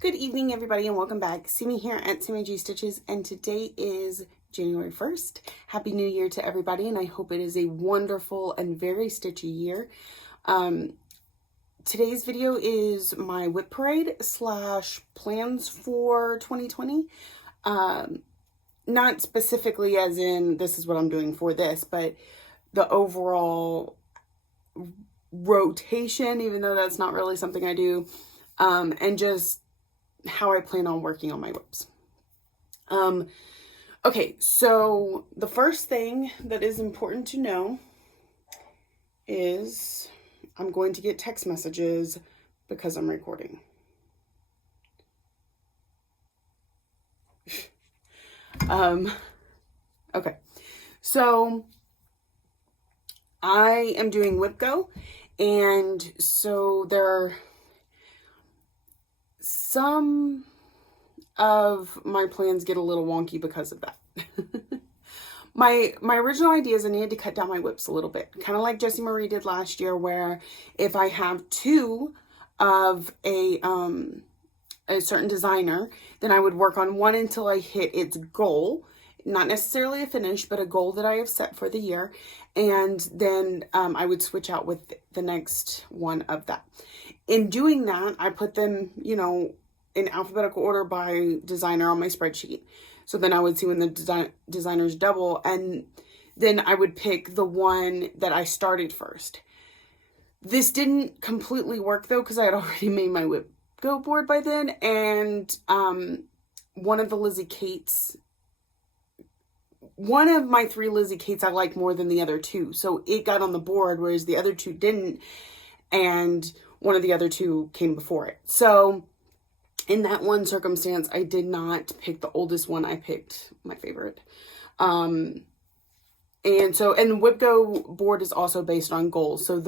Good evening, everybody, and welcome back. See me here at Mythical Stitches, and today is January 1st. Happy New Year to everybody, and I hope it is a wonderful and very stitchy year. Today's video is my WIP parade / plans for 2020. Not specifically as in this is what I'm doing for this, but the overall rotation, even though that's not really something I do, and just how I plan on working on my WIPs. Okay, so the first thing that is important to know is I'm going to get text messages because I'm recording. Okay, so I am doing WIPGO, and so there are some of my plans get a little wonky because of that. My original idea is I needed to cut down my WIPs a little bit, kind of like Jessie Marie did last year, where if I have two of a certain designer, then I would work on one until I hit its goal, not necessarily a finish, but a goal that I have set for the year, and then I would switch out with the next one of that. In doing that, I put them, in alphabetical order by designer on my spreadsheet. So then I would see when the designers double, and then I would pick the one that I started first. This didn't completely work though, because I had already made my WIPGO board by then, and one of my 3 Lizzie Kates I like more than the other 2. So it got on the board, whereas the other 2 didn't, and one of the other 2 came before it. So in that one circumstance, I did not pick the oldest one. I picked my favorite. And the WIPGO board is also based on goals. So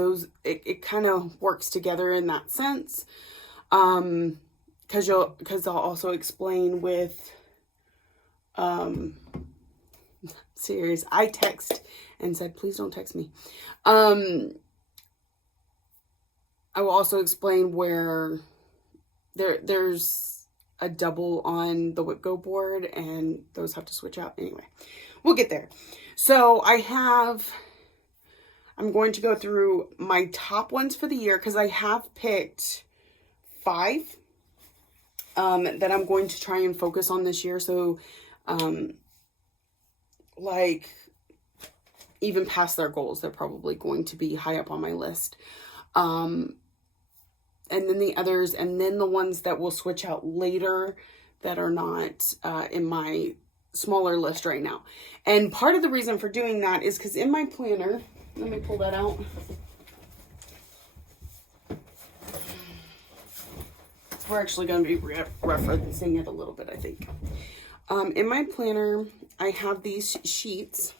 it kind of works together in that sense. Because I'll also explain with, serious, I text and said, please don't text me. I will also explain where there's a double on the WIPGO board, and those have to switch out. Anyway, we'll get there. So I'm going to go through my top ones for the year, because I have picked 5 that I'm going to try and focus on this year. So, even past their goals, they're probably going to be high up on my list. And then the others, and then the ones that will switch out later that are not in my smaller list right now. And part of the reason for doing that is because in my planner, let me pull that out. We're actually going to be referencing it a little bit, I think. In my planner, I have these sheets.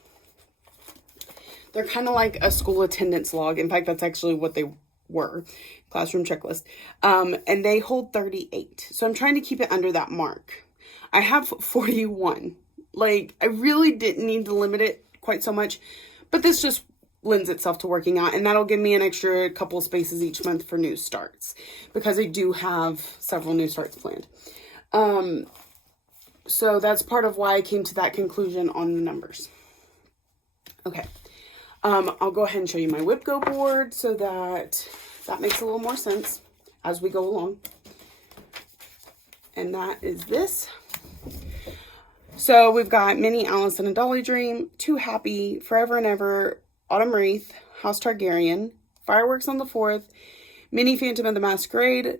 They're kind of like a school attendance log. In fact, that's actually what they were. Classroom checklist. And they hold 38. So I'm trying to keep it under that mark. I have 41. I really didn't need to limit it quite so much, but this just lends itself to working out, and that'll give me an extra couple of spaces each month for new starts, because I do have several new starts planned. So that's part of why I came to that conclusion on the numbers. Okay. I'll go ahead and show you my WIPGO board so that makes a little more sense as we go along. And that is this. So we've got Mini Allison and Dolly Dream, Too Happy, Forever and Ever, Autumn Wreath, House Targaryen, Fireworks on the 4th, Mini Phantom of the Masquerade,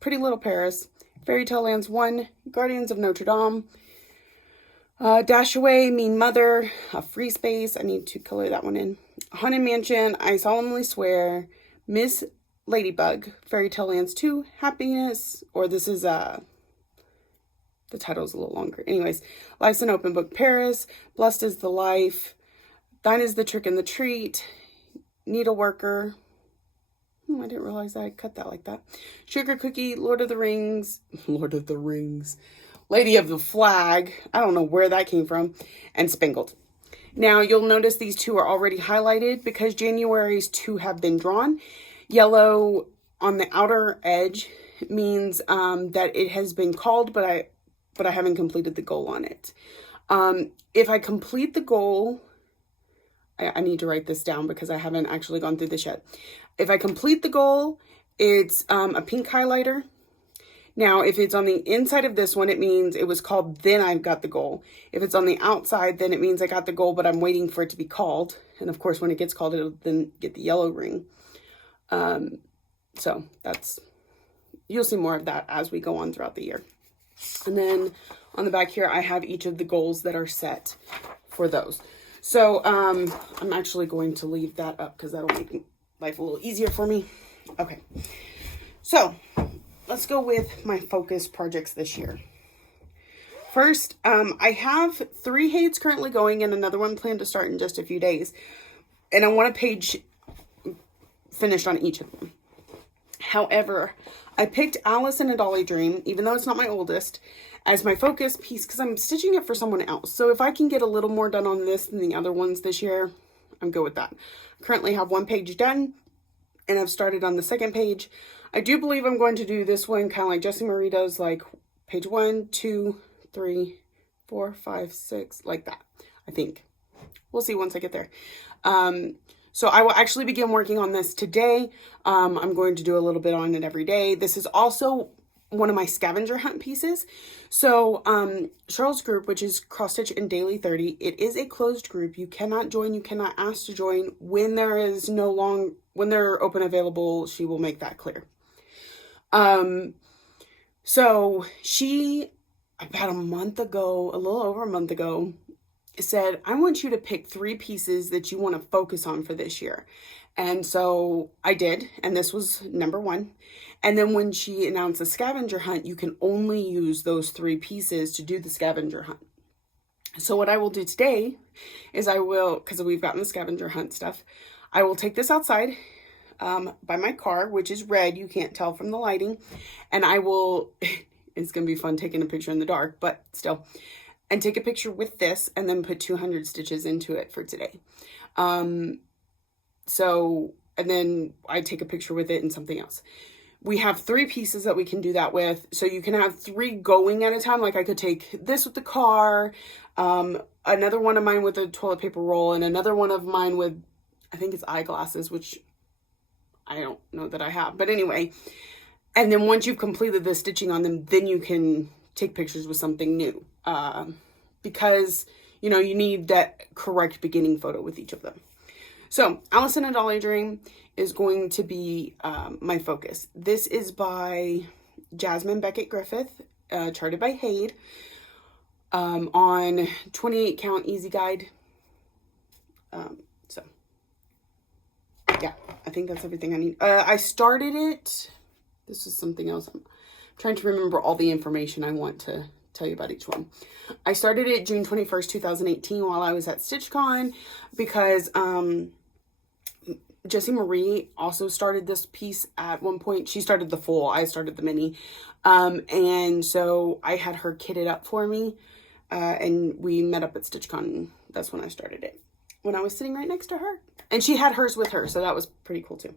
Pretty Little Paris, Fairy Tale Lands 1, Guardians of Notre Dame, Dash Away, Mean Mother, A Free Space, I need to color that one in, Haunted Mansion, I Solemnly Swear, Miss Ladybug, Fairy Tale Lands 2, Happiness, or this is, the title's a little longer. Anyways, Life's an Open Book Paris, Blessed is the Life, Thine is the Trick and the Treat, Needleworker, I didn't realize I cut that like that, Sugar Cookie, Lord of the Rings, Lady of the Flag, I don't know where that came from, and Spangled. Now, you'll notice these 2 are already highlighted because January's 2 have been drawn. Yellow on the outer edge means that it has been called, but I haven't completed the goal on it. If I complete the goal, I need to write this down because I haven't actually gone through this yet. If I complete the goal, it's a pink highlighter. Now, if it's on the inside of this one, it means it was called, then I've got the goal. If it's on the outside, then it means I got the goal, but I'm waiting for it to be called. And of course, when it gets called, it'll then get the yellow ring. So that's, you'll see more of that as we go on throughout the year. And then on the back here, I have each of the goals that are set for those. So I'm actually going to leave that up because that'll make life a little easier for me. Okay, so let's go with my focus projects this year. First, I have 3 HAEDs currently going and another one planned to start in just a few days. And I want a page finished on each of them. However, I picked Allison, a Dolly Dream, even though it's not my oldest, as my focus piece because I'm stitching it for someone else. So if I can get a little more done on this than the other ones this year, I'm good with that. Currently have 1 page done and I've started on the 2nd page. I do believe I'm going to do this one kind of like Jessie Marie does, like page 1, 2, 3, 4, 5, 6, like that. I think. We'll see once I get there. So I will actually begin working on this today. I'm going to do a little bit on it every day. This is also one of my scavenger hunt pieces. So Charles group, which is Cross Stitch and Daily 30, it is a closed group. You cannot join. You cannot ask to join. When there is when they're open available, she will make that clear. So she, about a month ago, a little over a month ago, said, I want you to pick 3 pieces that you want to focus on for this year. And so I did, and this was number 1. And then when she announced the scavenger hunt, you can only use those 3 pieces to do the scavenger hunt. So what I will do today is I will, because we've gotten the scavenger hunt stuff, I will take this outside by my car, which is red. You can't tell from the lighting. And I will, it's going to be fun taking a picture in the dark, but still, and take a picture with this and then put 200 stitches into it for today. So, and then I take a picture with it and something else. We have 3 pieces that we can do that with. So you can have 3 going at a time. Like I could take this with the car, another one of mine with a toilet paper roll, and another one of mine with, I think it's eyeglasses, which I don't know that I have. But anyway, and then once you've completed the stitching on them, then you can take pictures with something new. Because, you know, you need that correct beginning photo with each of them. So, Allison, a Dolly Dream is going to be my focus. This is by Jasmine Beckett Griffith, charted by HAED, on 28 count easy guide. So, yeah, I think that's everything I need. I started it. This is something else. I'm trying to remember all the information I want to tell you about each one. I started it June 21st, 2018 while I was at StitchCon because Jessie Marie also started this piece at one point. She started the full, I started the mini. And so I had her kit it up for me and we met up at StitchCon. That's when I started it, when I was sitting right next to her. And she had hers with her, so that was pretty cool too.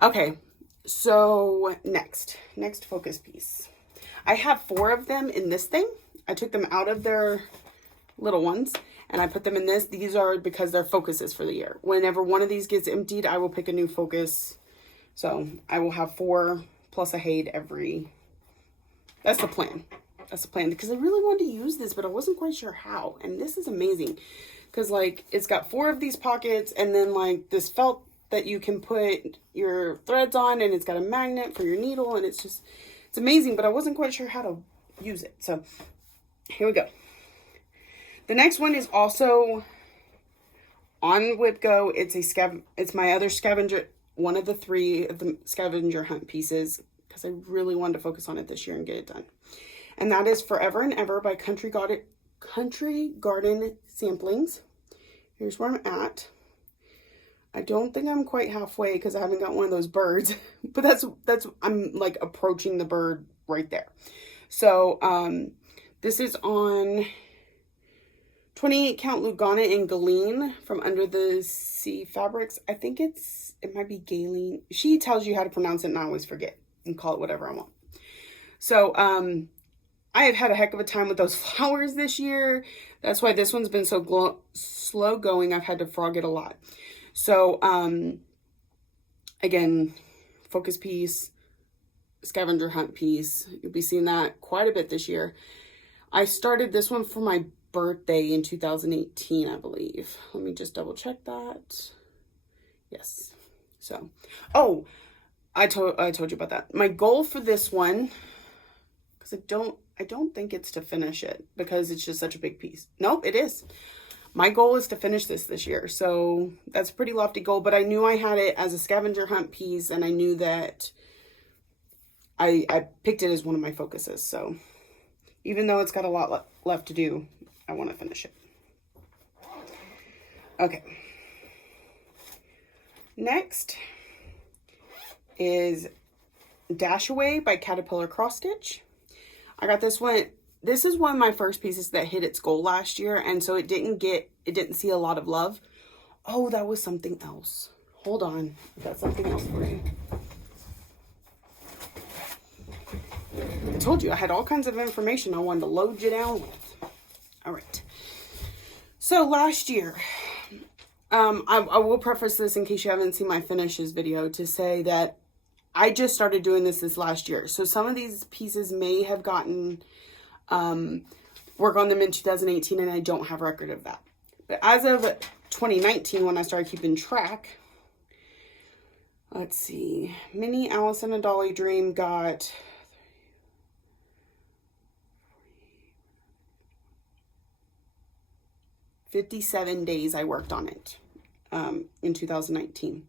Okay, so next focus piece. I have 4 of them in this thing. I took them out of their little ones and I put them in this. These are because they're focuses for the year. Whenever one of these gets emptied, I will pick a new focus. So I will have 4 plus a HAED every, that's the plan. That's the plan because I really wanted to use this, but I wasn't quite sure how. And this is amazing because like it's got 4 of these pockets and then like this felt that you can put your threads on, and it's got a magnet for your needle, and it's amazing, but I wasn't quite sure how to use it. So here we go. The next one is also on WIPGO. It's my other scavenger, one of the 3 of the scavenger hunt pieces, because I really wanted to focus on it this year and get it done. And that is Forever and Ever by Country Garden Samplings. Here's where I'm at. I don't think I'm quite halfway because I haven't got one of those birds, but that's I'm like approaching the bird right there. So this is on 28 count Lugana and Galeen from Under the Sea Fabrics. I think it might be Galeen. She tells you how to pronounce it and I always forget. and call it whatever I want. So, I have had a heck of a time with those flowers this year. That's why this one's been so slow going. I've had to frog it a lot. So, again, focus piece, scavenger hunt piece. You'll be seeing that quite a bit this year. I started this one for my birthday in 2018, I believe. Let me just double check that. Yes. So, oh, I told you about that. My goal for this one, because I don't think it's to finish it because it's just such a big piece. Nope, it is. My goal is to finish this year. So that's a pretty lofty goal, but I knew I had it as a scavenger hunt piece, and I knew that I picked it as one of my focuses. So even though it's got a lot left to do, I want to finish it. Okay. Next is Dash Away by Caterpillar Cross Stitch. I got this one. This is one of my first pieces that hit its goal last year, and so it didn't see a lot of love. Oh, that was something else. Hold on. I got something else for you. I told you I had all kinds of information I wanted to load you down with. All right. So last year, I will preface this in case you haven't seen my finishes video to say that I just started doing this last year. So some of these pieces may have gotten work on them in 2018, and I don't have record of that. But as of 2019, when I started keeping track, let's see, Minnie, Allison, and Dolly Dream got 57 days I worked on it in 2019.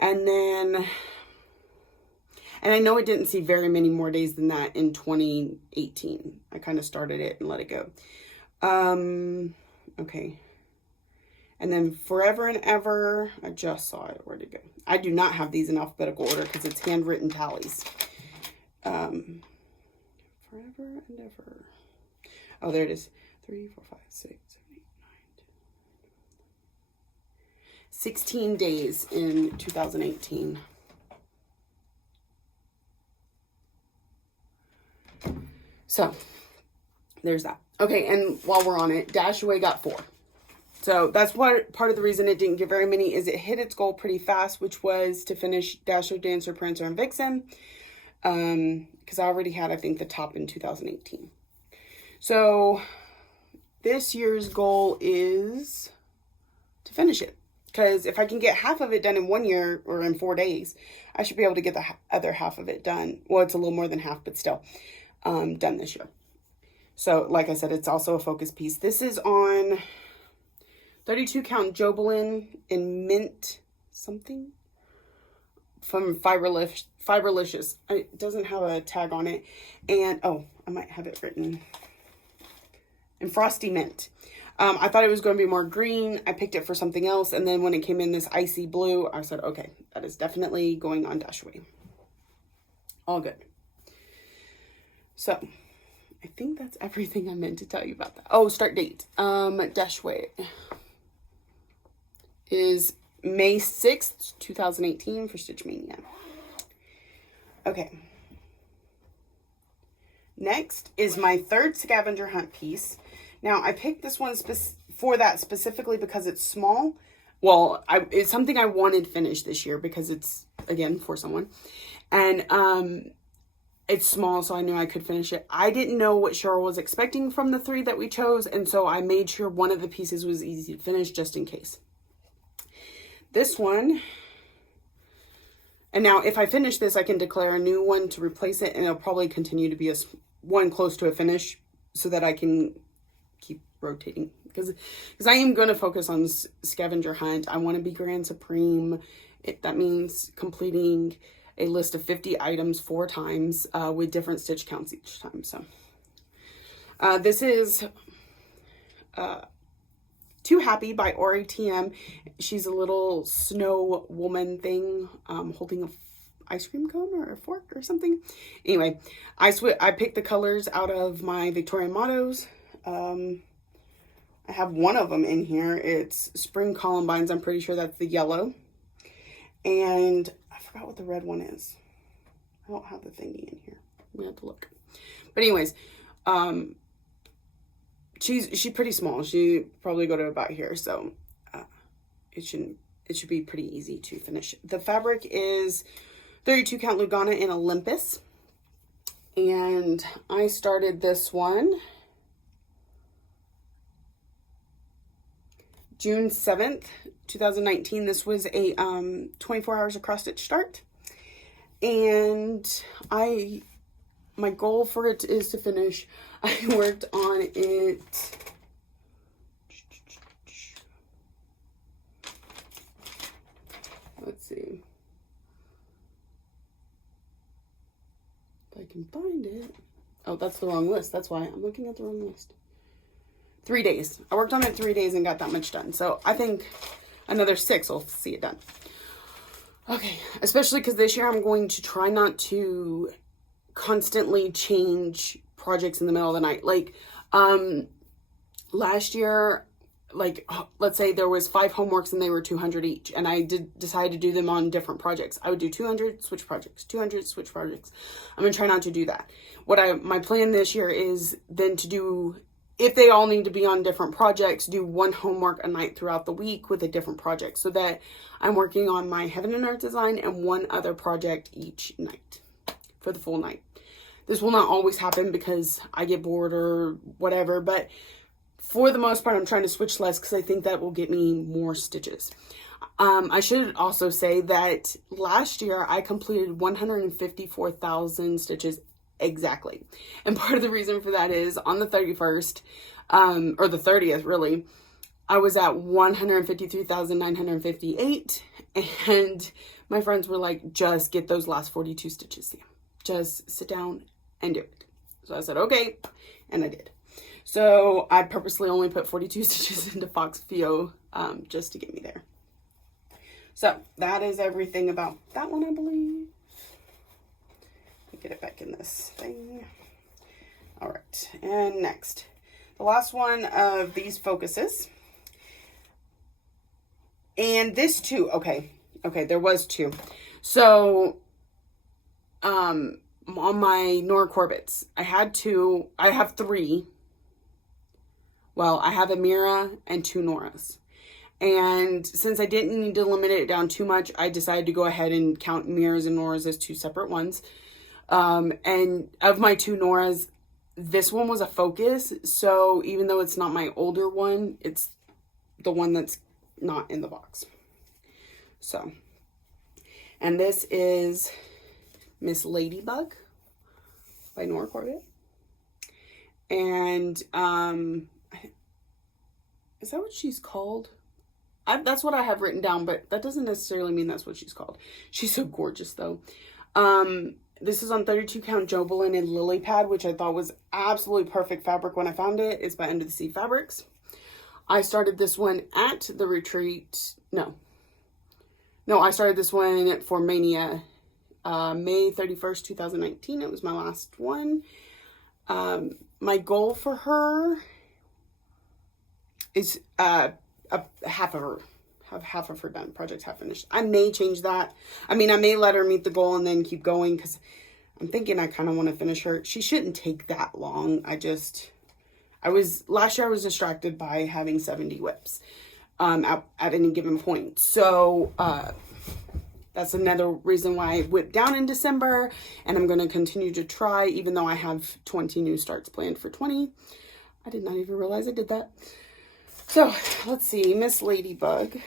And then, and I know it didn't see very many more days than that in 2018. I kind of started it and let it go. Okay. And then Forever and Ever, I just saw it. Where'd it go? I do not have these in alphabetical order because it's handwritten tallies. Forever and Ever. Oh, there it is. 3, 4, 5, 6, 7, 8, 9, 10. 16 days in 2018. So, there's that. Okay, and while we're on it, Dash Away got 4. So that's what part of the reason it didn't get very many is it hit its goal pretty fast, which was to finish Dasher, Dancer, Prancer, and Vixen. Because I already had, I think, the top in 2018. So this year's goal is to finish it. Because if I can get half of it done in 1 year or in 4 days, I should be able to get the other half of it done. Well, it's a little more than half, but still done this year. So like I said, it's also a focus piece. This is on 32 count Jobelin in mint something from Fiberlicious. It doesn't have a tag on it. And, oh, I might have it written in Frosty Mint. I thought it was going to be more green. I picked it for something else. And then when it came in this icy blue, I said, okay, that is definitely going on Dash Away. All good. So I think that's everything I meant to tell you about that. Oh, start date. Dash Away is May 6th, 2018 for Stitch Mania. Okay. Next is my third scavenger hunt piece. Now, I picked this one for that specifically because it's small. Well, it's something I wanted finished this year because it's, again, for someone. And it's small, so I knew I could finish it. I didn't know what Cheryl was expecting from the 3 that we chose, and so I made sure one of the pieces was easy to finish just in case. This one, and now if I finish this, I can declare a new one to replace it, and it'll probably continue to be one close to a finish so that I can keep rotating. Because I am going to focus on scavenger hunt. I want to be Grand Supreme. That means completing a list of 50 items 4 times with different stitch counts each time. So this is Too Happy by Ori TM. She's a little snow woman thing holding a ice cream cone or a fork or something. Anyway, I picked the colors out of my Victorian mottos. I have one of them in here. It's Spring Columbines. I'm pretty sure that's the yellow. And I forgot what the red one is. I don't have the thingy in here. We have to look. But anyways, she's pretty small. She probably go to about here, so it should be pretty easy to finish. The fabric is 32 count Lugana in Olympus, and I started this one June 7th, 2019. This was a 24 hours of cross stitch start, and my goal for it is to finish. I worked on it let's see if I can find it. Oh, that's the wrong list. That's why I'm looking at the wrong list. 3 days. I worked on it 3 days and got that much done. So I think another 6 will see it done. Okay, especially because this year I'm going to try not to constantly change projects in the middle of the night. Like, last year, like, let's say there was 5 homeworks and they were 200 each, and I decide to do them on different projects. I would do 200, switch projects, 200, switch projects. I'm gonna try not to do that. My plan this year is then to do, if they all need to be on different projects, do 1 homework a night throughout the week with a different project, so that I'm working on my Heaven and Earth design and 1 other project each night for the full night. This will not always happen because I get bored or whatever, but for the most part, I'm trying to switch less because I think that will get me more stitches. I should also say that last year I completed 154,000 stitches exactly. And part of the reason for that is on the 31st, or the 30th really, I was at 153,958, and my friends were like, just get those last 42 stitches in. Just sit down and do it. So I said, okay, and I did. So I purposely only put 42 stitches into Fox Fio just to get me there. So that is everything about that one, I believe. Get it back in this thing. All right, and next, the last one of these focuses. And this too, okay, there was 2. So, on my Nora Corbett's, I had 2, I have 3. Well, I have a Mira and 2 Noras. And since I didn't need to limit it down too much, I decided to go ahead and count Miras and Noras as 2 separate ones. And of my 2 Noras, this one was a focus. So even though it's not my older one, it's the one that's not in the box. So, and this is Miss Ladybug by Nora Corbett. And, is that what she's called? That's what I have written down, but that doesn't necessarily mean that's what she's called. She's so gorgeous though. This is on 32 count Jobelin and Lily Pad, which I thought was absolutely perfect fabric when I found it. It's by End of the Sea Fabrics. I started this one at the retreat. No, I started this one for Maynia, May 31st, 2019. It was my last one. My goal for her is half of her done. Project's half finished. I may change that. I mean, I may let her meet the goal and then keep going, because I'm thinking I kind of want to finish her. She shouldn't take that long. Last year I was distracted by having 70 whips at any given point. So that's another reason why I whipped down in December, and I'm going to continue to try, even though I have 20 new starts planned for 20. I did not even realize I did that. So let's see, Miss Ladybug.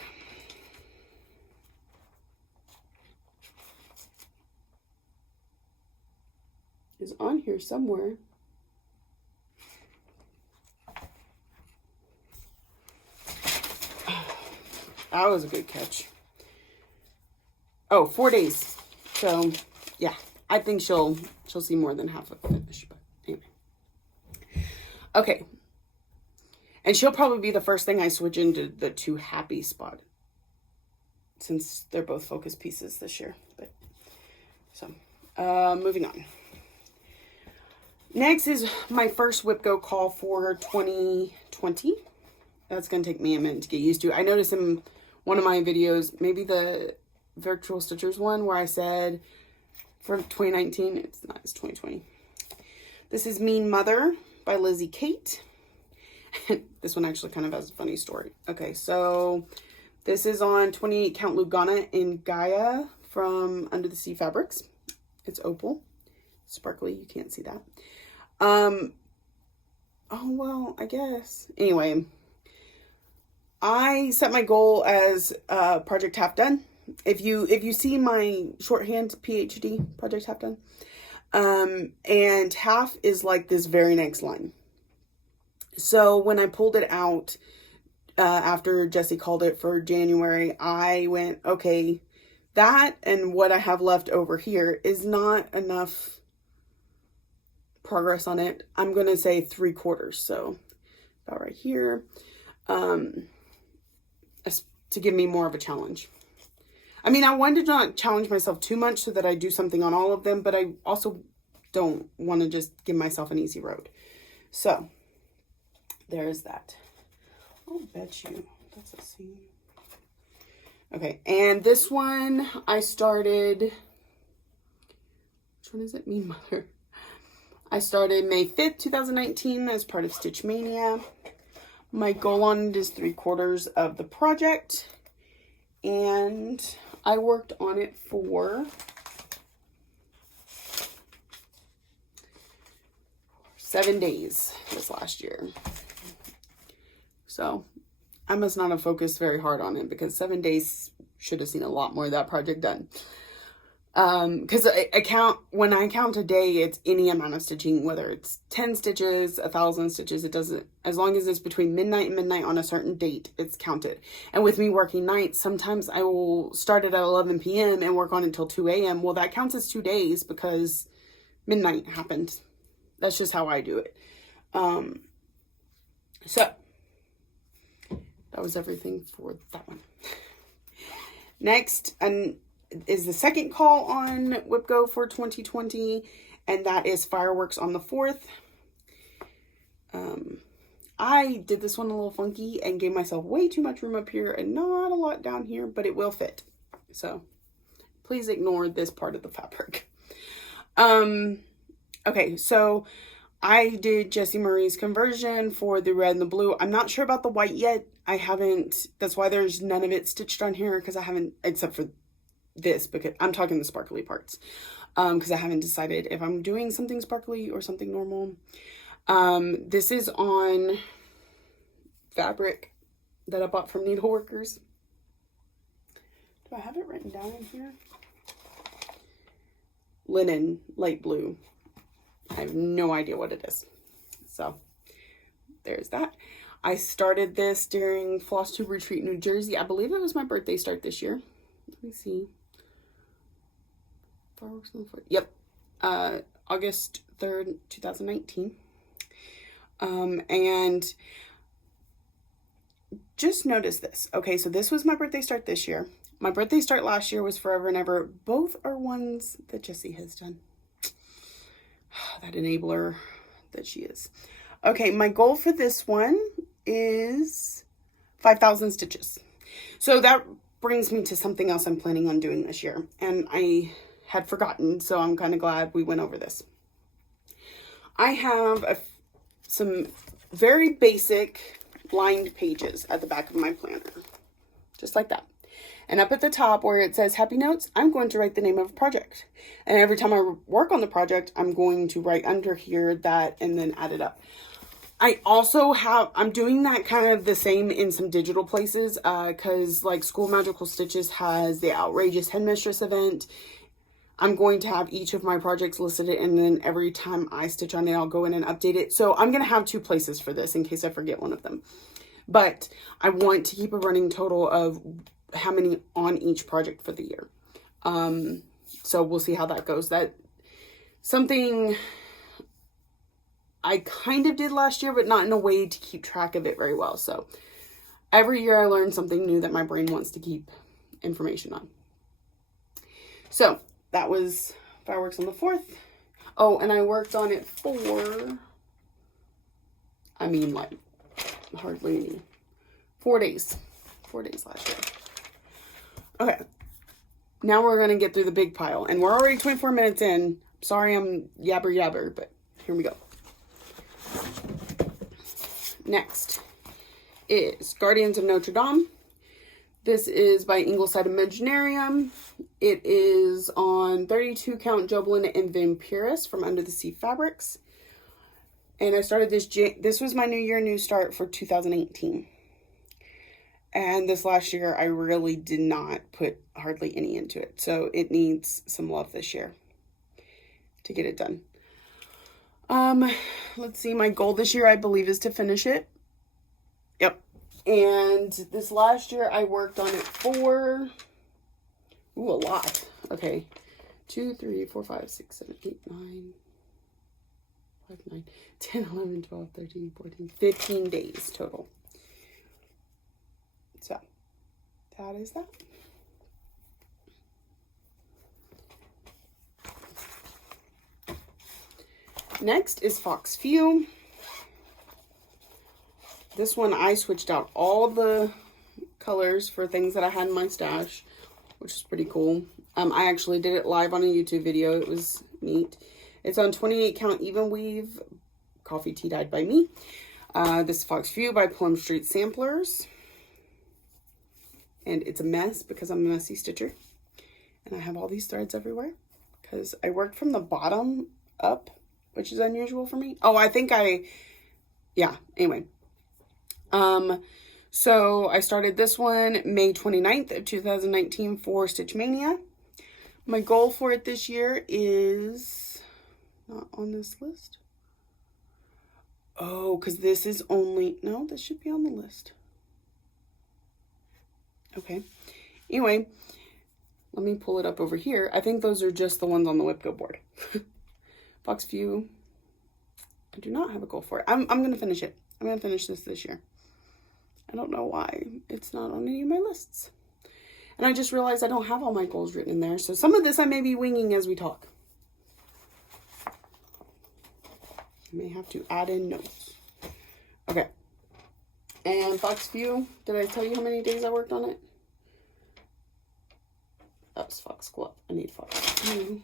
Is on here somewhere. That was a good catch. Oh, 4 days. So yeah, I think she'll see more than half of the finish, but anyway. Okay. And she'll probably be the first thing I switch into the 2 happy spot, since they're both focus pieces this year. But so moving on. Next is my first WIPGO call for 2020. That's going to take me a minute to get used to. I noticed in one of my videos, maybe the Virtual Stitchers one, where I said for 2019. It's not, it's 2020. This is Mean Mother by Lizzie Kate. This one actually kind of has a funny story. Okay, so this is on 28 Count Lugana in Gaia from Under the Sea Fabrics. It's opal. Sparkly, you can't see that. Oh, well, I guess. Anyway, I set my goal as project half done. If you see my shorthand PhD, project half done. And half is like this very next line. So when I pulled it out, after Jessie called it for January, I went, okay, that and what I have left over here is not enough progress on it. I'm going to say 3/4. So about right here, to give me more of a challenge. I mean, I wanted to not challenge myself too much so that I do something on all of them, but I also don't want to just give myself an easy road. So there's that. I'll bet you that's a Sane. Okay, and this one I started, which one is it? Mean Mother. I started May 5th, 2019 as part of Stitch Mania. My goal on it is 3/4 of the project, and I worked on it for 7 days this last year. So I must not have focused very hard on it, because 7 days should have seen a lot more of that project done. Because when I count a day, it's any amount of stitching, whether it's 10 stitches, 1,000 stitches, it doesn't, as long as it's between midnight and midnight on a certain date, it's counted. And with me working nights, sometimes I will start it at 11 p.m. and work on it until 2 a.m. Well, that counts as 2 days because midnight happened. That's just how I do it. So that was everything for that one. Next, is the second call on WIPGO for 2020, and that is Fireworks on the 4th. I did this one a little funky and gave myself way too much room up here and not a lot down here, but it will fit. So please ignore this part of the fabric. Okay, so I did Jessie Marie's conversion for the red and the blue. I'm not sure about the white yet. I haven't, that's why there's none of it stitched on here, because I haven't, except for this, because I'm talking the sparkly parts, because I haven't decided if I'm doing something sparkly or something normal. This is on fabric that I bought from Needleworkers. Do I have it written down in here? Linen, light blue. I have no idea what it is. So there's that. I started this during Floss Tube Retreat, New Jersey. I believe it was my birthday start this year. Let me see. Fireworks on the 4th. Yep. August 3rd, 2019. And just notice this. Okay, so this was my birthday start this year. My birthday start last year was Forever and Ever. Both are ones that Jessie has done. That enabler that she is. Okay, my goal for this one is 5,000 stitches. So that brings me to something else I'm planning on doing this year. And I had forgotten, so I'm kind of glad we went over this. I have some very basic lined pages at the back of my planner. Just like that. And up at the top where it says Happy Notes, I'm going to write the name of a project. And every time I work on the project, I'm going to write under here that and then add it up. I also I'm doing that kind of the same in some digital places, because like School Magical Stitches has the Outrageous Headmistress event. I'm going to have each of my projects listed, and then every time I stitch on it, I'll go in and update it. So I'm going to have 2 places for this in case I forget one of them. But I want to keep a running total of how many on each project for the year. So we'll see how that goes. That something I kind of did last year, but not in a way to keep track of it very well. So every year I learn something new that my brain wants to keep information on. So that was Fireworks on the 4th. Oh, and I worked on it for, I mean, like, hardly any. 4 days. 4 days last year. Okay. Now we're going to get through the big pile. And we're already 24 minutes in. Sorry I'm yabber, but here we go. Next is Guardians of Notre Dame. This is by Ingleside Imaginarium. It is on 32 count Joblin and Vampiris from Under the Sea Fabrics. And I started this was my New Year, New Start for 2018. And this last year, I really did not put hardly any into it. So it needs some love this year to get it done. Let's see, my goal this year, I believe, is to finish it. Yep. And this last year, I worked on it for, a lot. Okay. 2, 3, 4, 5, 6, 7, 8, 9, 5, 9, 10, 11, 12, 13, 14, 15 days total. So, that is that. Next is Fox Few. This one I switched out all the colors for things that I had in my stash, which is pretty cool. I actually did it live on a YouTube video. It was neat. It's on 28 count even weave, coffee tea dyed by me. This is Fox Few by Plum Street Samplers. And it's a mess because I'm a messy stitcher. And I have all these threads everywhere because I worked from the bottom up, which is unusual for me. Oh, I think anyway. So I started this one May 29th of 2019 for Stitch Mania. My goal for it this year is not on this list. Oh, because this is only, no, this should be on the list. Okay. Anyway, let me pull it up over here. I think those are just the ones on the WIPGO board. Fox Few. I do not have a goal for it. I'm going to finish it. I'm going to finish this year. I don't know why it's not on any of my lists. And I just realized I don't have all my goals written in there. So some of this I may be winging as we talk. I may have to add in notes. Okay. And Fox Few, did I tell you how many days I worked on it? That's Fox Club. I need Fox Few.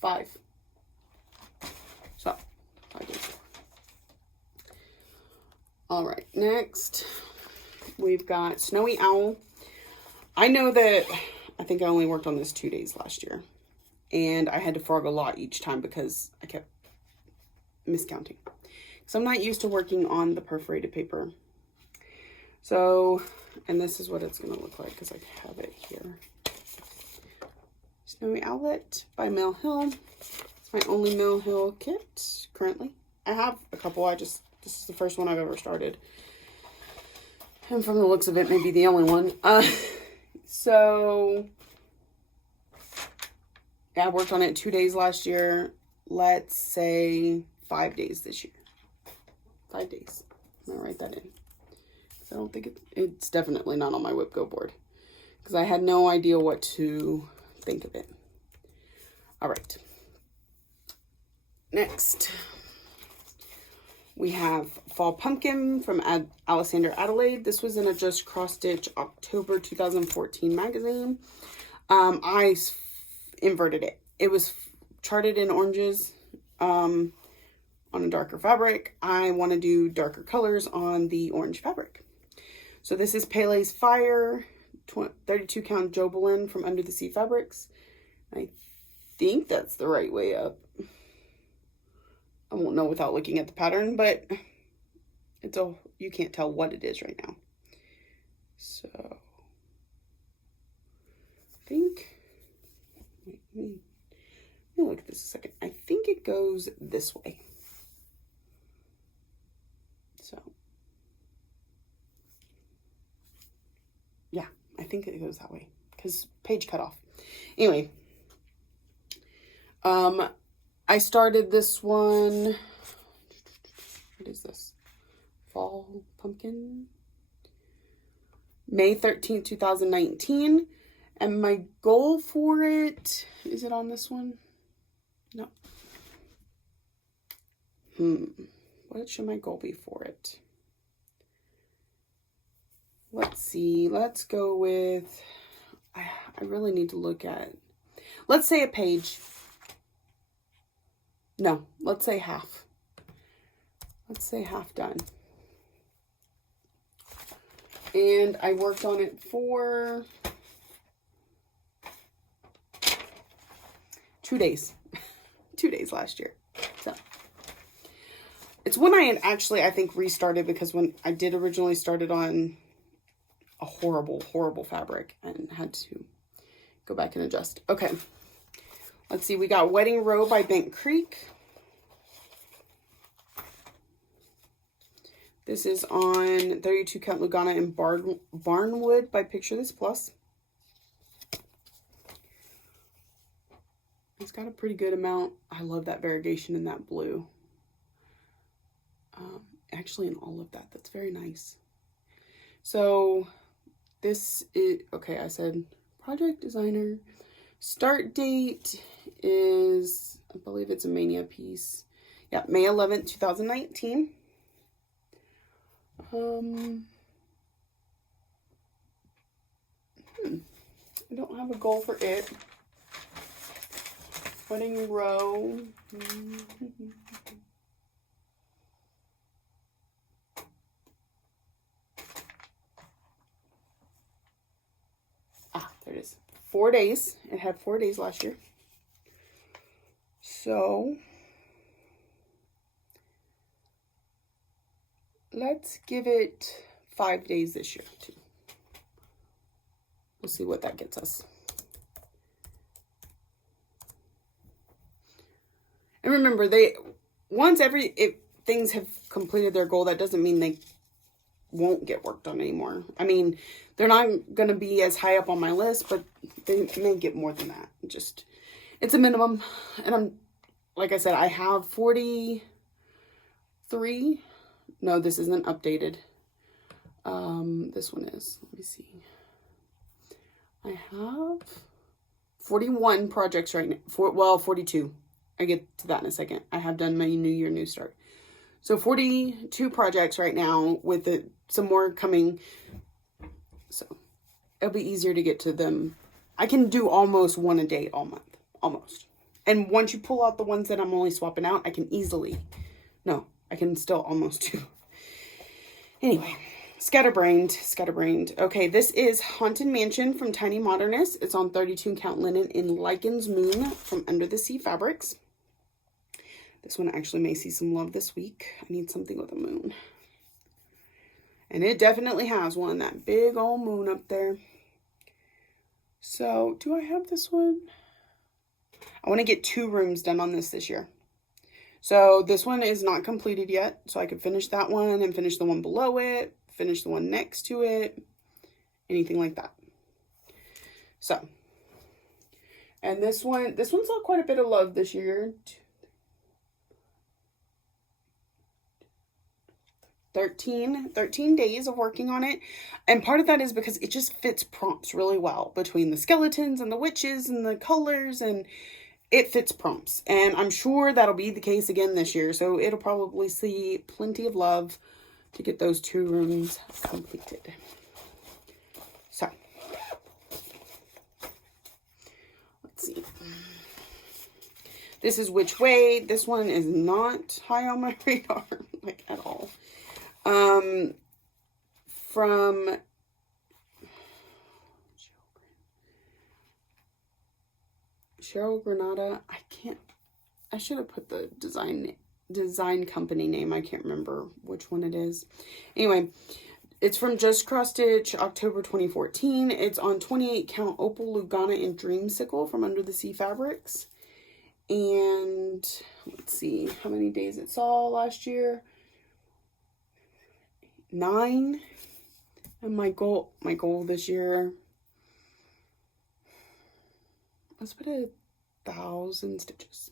5. So, 5 days. Alright, next we've got Snowy Owl. I know that I think I only worked on this 2 days last year. And I had to frog a lot each time because I kept miscounting. So I'm not used to working on the perforated paper. So, and this is what it's going to look like because I have it here. Snowy Owlet by Mill Hill. It's my only Mill Hill kit currently. I have a couple. This is the first one I've ever started. And from the looks of it, maybe the only one. So, yeah, I worked on it 2 days last year. Let's say 5 days this year. 5 days. I'm going to write that in. Because I don't think it's definitely not on my WIPGO board. Because I had no idea what to think of it. All right. Next, we have Fall Pumpkin from Alexander Adelaide. This was in a Just Cross Stitch October 2014 magazine. I inverted it. It was charted in oranges on a darker fabric. I want to do darker colors on the orange fabric. So this is Pele's Fire, 32 count Joblin from Under the Sea Fabrics. I think that's the right way up. I won't know without looking at the pattern, but you can't tell what it is right now. So, I think, let me look at this a second. I think it goes this way. So, yeah, I think it goes that way because page cut off. Anyway, I started this one, what is this? Fall Pumpkin? May 13th, 2019. And my goal for it, is it on this one? No. What should my goal be for it? let's see, let's go with, I really need to look at, let's say a page. No, let's say half. Let's say half done. And I worked on it for 2 days. 2 days last year. So it's when I had actually, I think, restarted, because when I did originally started on a horrible, horrible fabric and had to go back and adjust. Okay. Let's see. We got Wedding Row by Bent Creek. This is on 32 count Lugana and Barnwood by Picture This Plus. It's got a pretty good amount. I love that variegation in that blue. Actually, in all of that, that's very nice. So this is, okay, I said project designer. Start date is, I believe it's a Maynia piece. Yeah, May 11th, 2019. I don't have a goal for it. Wedding Row. Ah, there it is. 4 days. It had 4 days last year. So let's give it 5 days this year too. We'll see what that gets us. And remember, once things have completed their goal, that doesn't mean they won't get worked on anymore. I mean, they're not going to be as high up on my list, but they may get more than that. It's a minimum. And like I said, I have 43. No, this isn't updated. This one is. Let me see. I have 41 projects right now. 42. I get to that in a second. I have done my New Year, New Start. So 42 projects right now, with some more coming. So it'll be easier to get to them. I can do almost one a day all month. Almost. And once you pull out the ones that I'm only swapping out, I can still almost do. Anyway, scatterbrained. Okay, this is Haunted Mansion from Tiny Modernist. It's on 32 count linen in Lycan's Moon from Under the Sea Fabrics. This one actually may see some love this week. I need something with a moon. And it definitely has one, that big old moon up there. So, do I have this one? I want to get 2 rooms done on this year. So, this one is not completed yet. So, I could finish that one and finish the one below it. Finish the one next to it. Anything like that. So, and this one's got quite a bit of love this year. 13 days of working on it. And part of that is because it just fits prompts really well between the skeletons and the witches and the colors, and it fits prompts. And I'm sure that'll be the case again this year. So it'll probably see plenty of love to get those 2 rooms completed. So let's see. This is Which Way. This one is not high on my radar, like at all. From Cheryl Granada. I should have put the design company name. I can't remember which one it is. Anyway, it's from Just Cross Stitch, October 2014. It's on 28 count Opal, Lugana, and Dreamsicle from Under the Sea Fabrics. And let's see how many days it saw last year. 9. And my goal this year, let's put 1,000 stitches.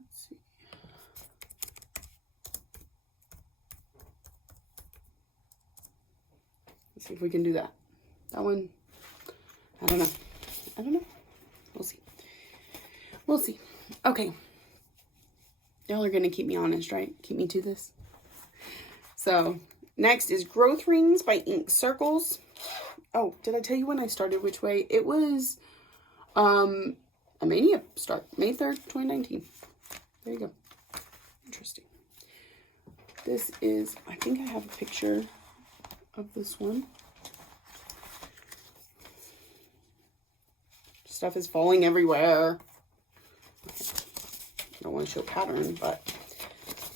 Let's see. Let's see if we can do that. That one, I don't know. We'll see. Okay. Y'all are going to keep me honest, right? Keep me to this. So, Next is Growth Rings by Ink Circles. Oh, did I tell you when I started which way? It was a Maynia start, May 3rd, 2019. There you go. Interesting. This is, I think I have a picture of this one. Stuff is falling everywhere. Okay. I don't want to show pattern, but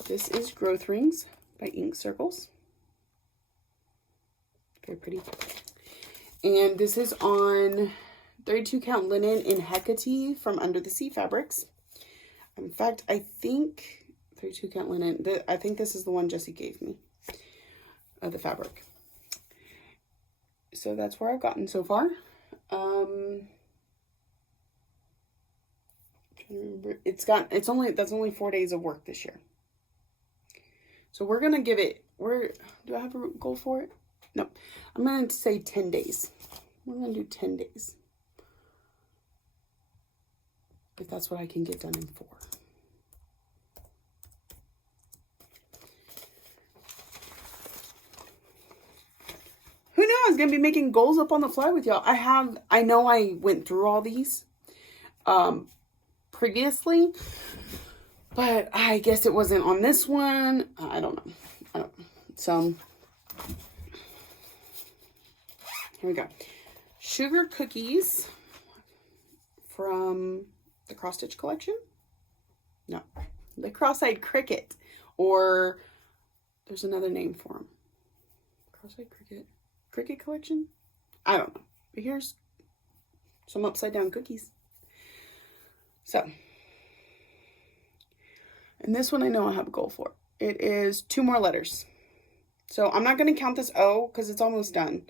this is Growth Rings by Ink Circles. Very pretty. And this is on 32 count linen in Hecate from Under the Sea Fabrics. In fact, I think 32 count linen, I think this is the one Jessie gave me of the fabric. So that's where I've gotten so far. Remember, that's only 4 days of work this year. So we're gonna give it, do I have a goal for it? No, I'm gonna say 10 days. We're gonna do 10 days. If that's what I can get done in 4. Who knew I was gonna be making goals up on the fly with y'all? I know I went through all these previously, but I guess it wasn't on this one. I don't know. So here we go. Sugar Cookies from the Cross Stitch collection. No, the Cross-Eyed Cricket, or there's another name for them. Cross-Eyed Cricket collection. I don't know. But here's some upside down cookies. So, and this one I know I have a goal for. It is 2 more letters. So I'm not going to count this O because it's almost done.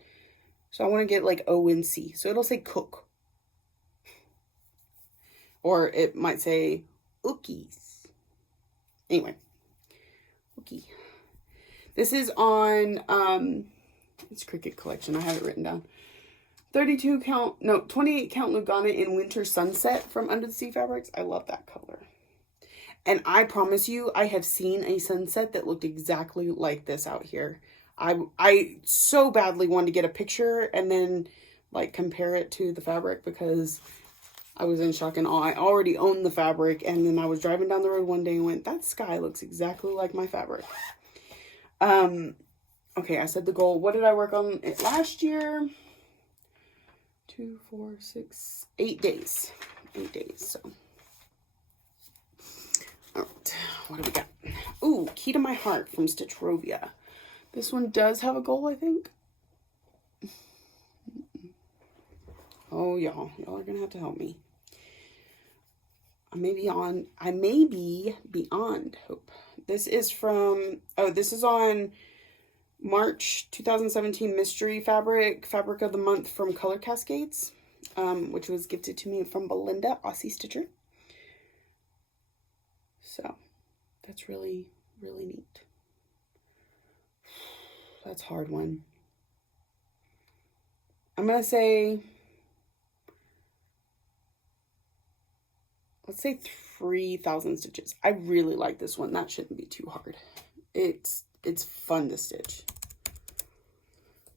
So I want to get like O and C. So it'll say cook. Or it might say ookies. Anyway. Ookie. This is on, it's Cricket Collection. I have it written down. 28 count Lugana in Winter Sunset from Under the Sea Fabrics. I love that color. And I promise you, I have seen a sunset that looked exactly like this out here. I so badly wanted to get a picture and then like compare it to the fabric because I was in shock and awe. I already owned the fabric, and then I was driving down the road one day and went, that sky looks exactly like my fabric. Okay, I said the goal. What did I work on it last year? 2, 4, 6, 8 days. 8 days, so. All right, what do we got? Ooh, Key to My Heart from Stitchrovia. This one does have a goal, I think. Oh, y'all are gonna have to help me. I may be beyond hope. This is from, this is on March 2017 Mystery Fabric of the Month from Color Cascades, which was gifted to me from Belinda, Aussie Stitcher. So that's really, really neat. That's a hard one. I'm going to say, let's say 3,000 stitches. I really like this one. That shouldn't be too hard. It's fun to stitch.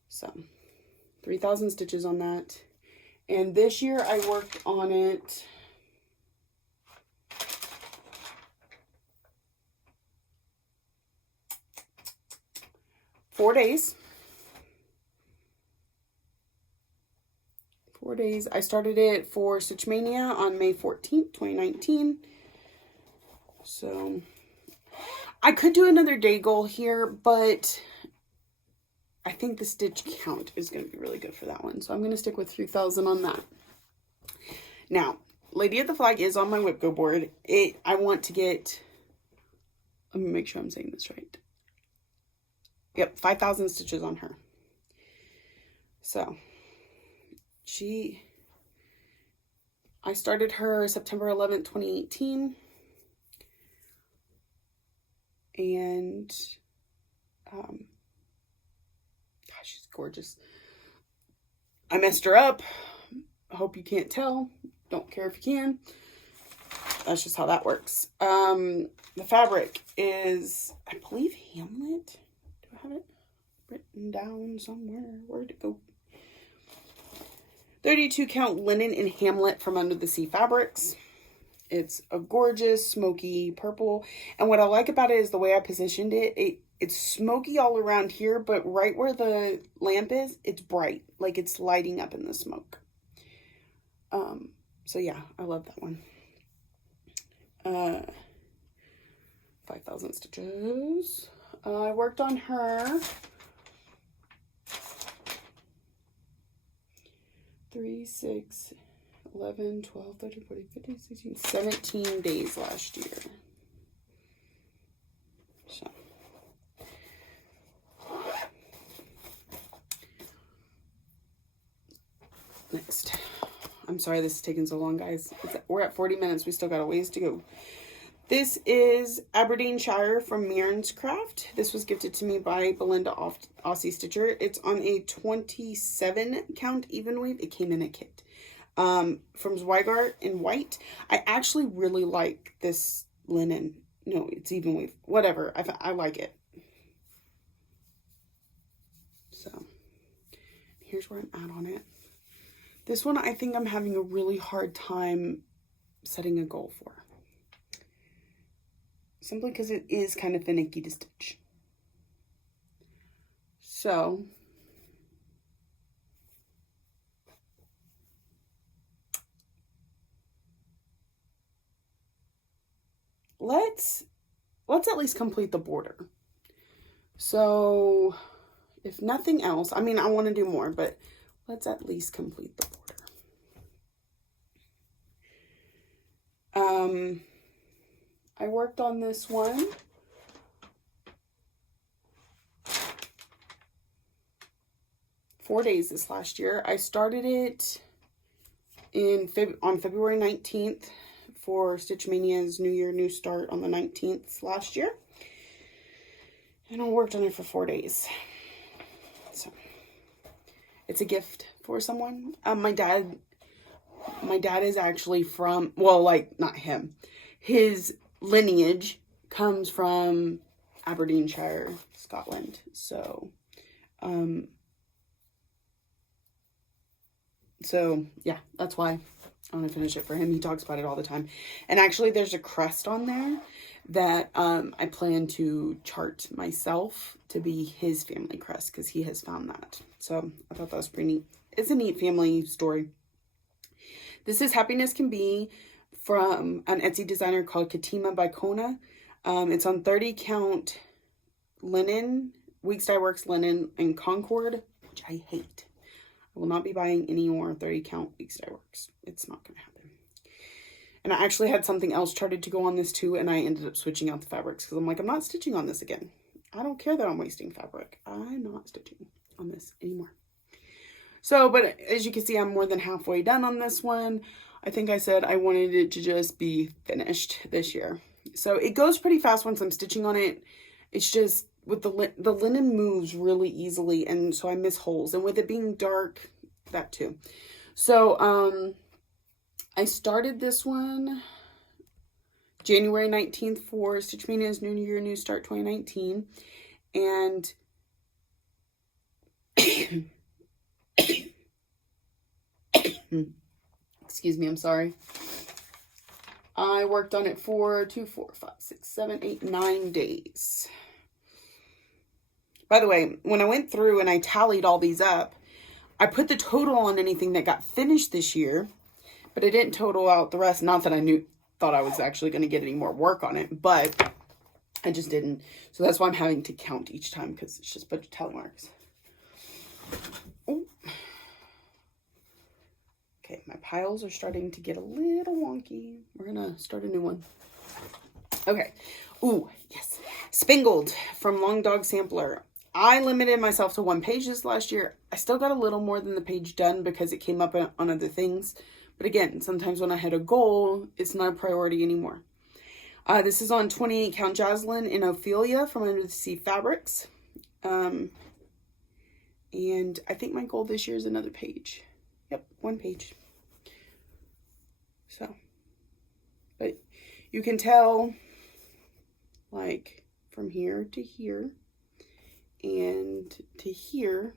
So 3,000 stitches on that. And this year I worked on it four days. 4 days. I started it for Stitch Mania on May 14th, 2019. So I could do another day goal here, but I think the stitch count is going to be really good for that one. So I'm going to stick with 3,000 on that. Now, Lady of the Flag is on my WIPGO board. I want to get, let me make sure I'm saying this right. Yep, 5,000 stitches on her. So I started her September 11th, 2018. And, gosh, she's gorgeous. I messed her up. I hope you can't tell. Don't care if you can. That's just how that works. The fabric is, I believe, Hamlet. Do I have it? written down somewhere. Where'd it go? 32 count linen in Hamlet from Under the Sea Fabrics. It's a gorgeous smoky purple. And what I like about it is the way I positioned it. It's smoky all around here, but right where the lamp is, it's bright. Like it's lighting up in the smoke. So yeah, I love that one. 5,000 stitches. I worked on her 3, 6, 11, 12, 13, 14, 15, 16, 17 days last year. So. Next. I'm sorry this is taking so long, guys. We're at 40 minutes. We still got a ways to go. This is Aberdeenshire from Mirren's Craft. This was gifted to me by Belinda Aussie Stitcher. It's on a 27 count even weave. It came in a kit. From Zweigart in white. I actually really like this linen. No, it's even weave. Whatever. I like it. So, here's where I'm at on it. This one, I think I'm having a really hard time setting a goal for. Simply because it is kind of finicky to stitch. So, let's at least complete the border. So, if nothing else, I mean, I want to do more, but let's at least complete the border. I worked on this one. Four days this last year. I started it on February 19th for Stitch Mania's New Year, New Start on the 19th last year. And I worked on it for 4 days. So, it's a gift for someone. My dad is actually from, well, like, not him. His lineage comes from Aberdeenshire, Scotland. So, yeah, that's why I want to finish it for him. He talks about it all the time. And actually, there's a crest on there that I plan to chart myself to be his family crest because he has found that. So, I thought that was pretty neat. It's a neat family story. This is Happiness Can Be from an Etsy designer called Katima by Kona. It's on 30 count linen, Weeks Dye Works linen and Concord, which I hate. I will not be buying any more 30 count Weeks Dye Works. It's not going to happen. And I actually had something else charted to go on this too, and I ended up switching out the fabrics because I'm like, I'm not stitching on this again. I don't care that I'm wasting fabric. I'm not stitching on this anymore. So, but as you can see, I'm more than halfway done on this one. I think I said I wanted it to just be finished this year. So it goes pretty fast once I'm stitching on it. It's just with the linen moves really easily, and so I miss holes. And with it being dark, that too. So I started this one January 19th for Stitch Mania's New Year, New Start 2019. And excuse me, I'm sorry. I worked on it for 2, 4, 5, 6, 7, 8, 9 days. By the way, when I went through and I tallied all these up, I put the total on anything that got finished this year, but I didn't total out the rest. Not that I thought I was actually going to get any more work on it, but I just didn't. So that's why I'm having to count each time because it's just a bunch of tally marks. Ooh. Okay, my piles are starting to get a little wonky. We're going to start a new one. Okay. Ooh, yes. Spangled from Long Dog Sampler. I limited myself to 1 page this last year. I still got a little more than the page done because it came up on other things. But again, sometimes when I had a goal, it's not a priority anymore. This is on 28 count Jocelyn in Ophelia from Under the Sea Fabrics. And I think my goal this year is another page. Yep, 1 page. So, but you can tell, like, from here to here, and to here.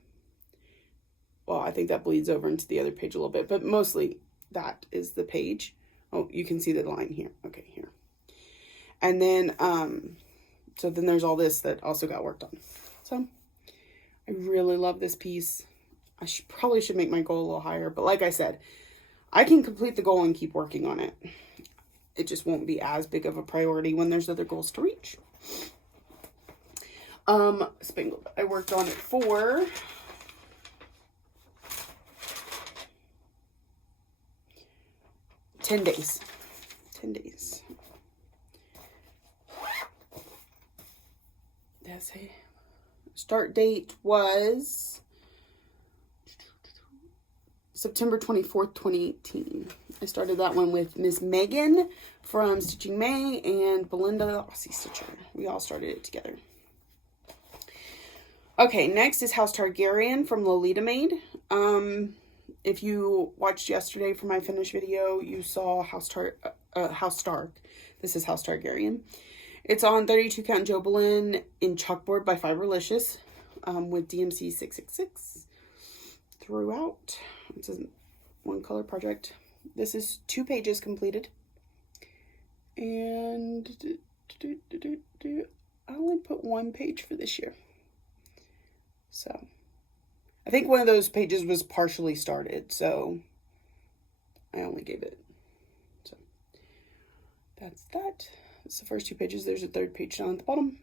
Well, I think that bleeds over into the other page a little bit, but mostly that is the page. Oh, you can see the line here. Okay, here. And then, so then there's all this that also got worked on. So I really love this piece. I probably should make my goal a little higher, but like I said, I can complete the goal and keep working on it. It just won't be as big of a priority when there's other goals to reach. Spangled, I worked on it for 10 days. 10 days. That's a start date was September 24th, 2018. I started that one with Miss Megan from Stitching May and Belinda, the Aussie Stitcher. We all started it together. Okay, next is House Targaryen from Lolita Made. If you watched yesterday for my finish video, you saw House Stark. This is House Targaryen. It's on 32 count Jobelin in chalkboard by Fiberlicious with DMC 666 throughout. It's a one color project. This is 2 pages completed. And I only put 1 page for this year. So I think one of those pages was partially started, so I only gave it. So that's that. It's the first 2 pages. There's a 3rd page down at the bottom.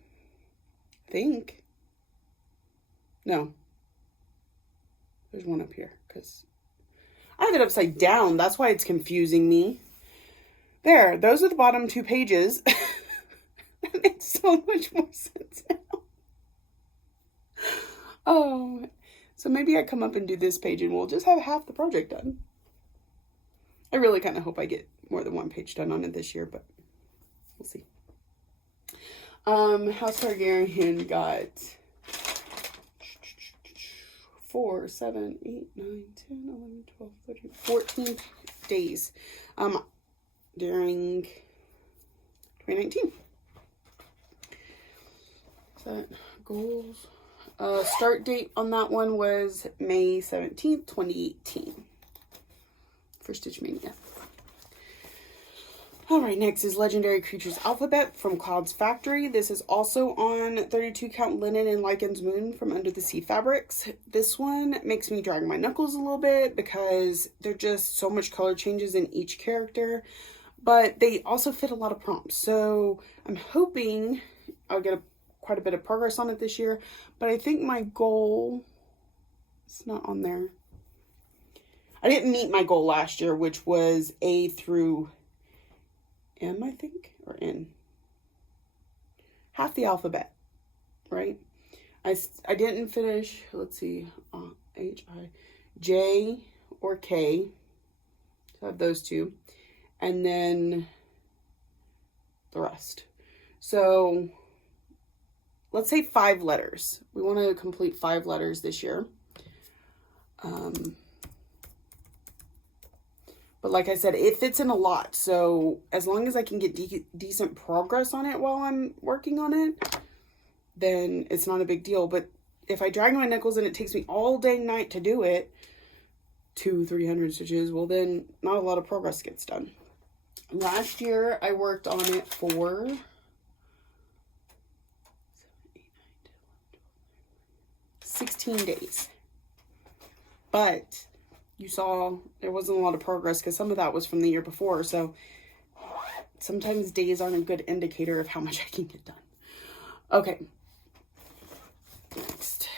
I think. No. There's one up here because I have it upside down. That's why it's confusing me. There. Those are the bottom 2 pages. That makes so much more sense now. Oh, so maybe I come up and do this page and we'll just have half the project done. I really kind of hope I get more than 1 page done on it this year, but we'll see. House Targaryen got 4, 7, 8, 9, 10, 11, 12, 13, 14 days during 2019. Is that goals? Start date on that one was May 17th, 2018 for Stitch Mania. Alright, next is Legendary Creatures Alphabet from Cloud's Factory. This is also on 32 count linen and Lycan's Moon from Under the Sea Fabrics. This one makes me drag my knuckles a little bit because they're just so much color changes in each character, but they also fit a lot of prompts. So I'm hoping I'll get quite a bit of progress on it this year, but I think my goal, it's not on there. I didn't meet my goal last year, which was A through M, I think, or N. Half the alphabet, right? I didn't finish, let's see, H, I, J or K. So I have those 2. And then the rest. So let's say 5 letters. We want to complete 5 letters this year. But like I said, it fits in a lot. So as long as I can get decent progress on it while I'm working on it, then it's not a big deal. But if I drag my knuckles and it takes me all day and night to do it, 200-300 stitches, well then not a lot of progress gets done. Last year I worked on it for 16 days. But you saw there wasn't a lot of progress because some of that was from the year before. So sometimes days aren't a good indicator of how much I can get done. Okay. Next.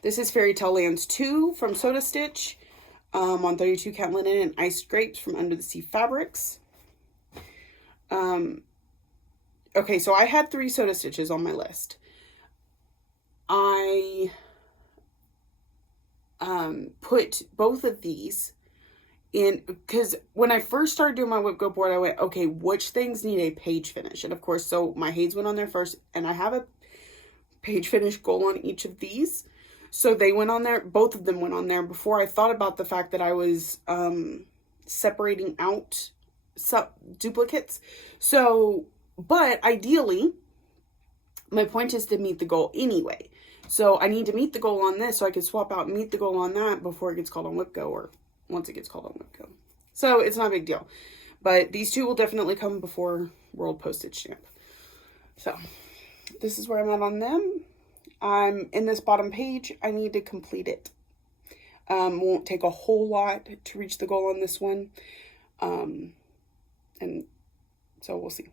This is Fairy Tale Lands 2 from Soda Stitch on 32 count linen and Ice Grapes from Under the Sea Fabrics. Okay, so I had 3 Soda Stitches on my list. I put both of these in, because when I first started doing my WIPGO board, I went, okay, which things need a page finish? And of course, so my Hades went on there first, and I have a page finish goal on each of these. So they went on there, both of them went on there before I thought about the fact that I was separating out duplicates. So, but ideally, my point is to meet the goal anyway. So I need to meet the goal on this so I can swap out and meet the goal on that before it gets called on WIPGO, or once it gets called on WIPGO. So it's not a big deal. But these two will definitely come before World Postage Stamp. So this is where I'm at on them. I'm in this bottom page. I need to complete it. Won't take a whole lot to reach the goal on this one. And so we'll see.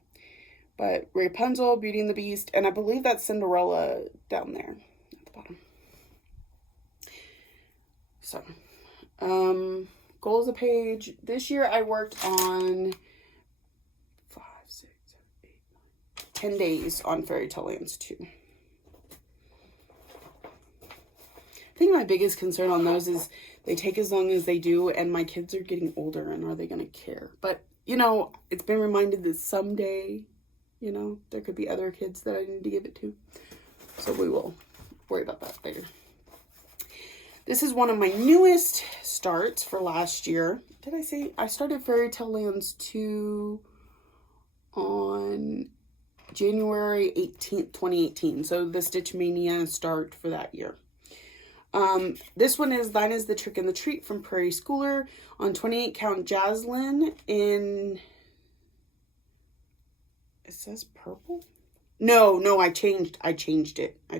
But Rapunzel, Beauty and the Beast, and I believe that's Cinderella down there at the bottom. So, goals a page. This year I worked on 5, 6, 7, 8, 9, 10 days on Fairy Tale Lands 2. I think my biggest concern on those is they take as long as they do, and my kids are getting older, and are they going to care? But, you know, it's been reminded that someday, you know, there could be other kids that I need to give it to. So we will worry about that later. This is one of my newest starts for last year. Did I say I started Fairy Tale Lands 2 on January 18th, 2018. So the Stitch Mania start for that year. This one is Thine is the Trick and the Treat from Prairie Schooler on 28 count Jaslyn in, it says purple? No, I changed it. I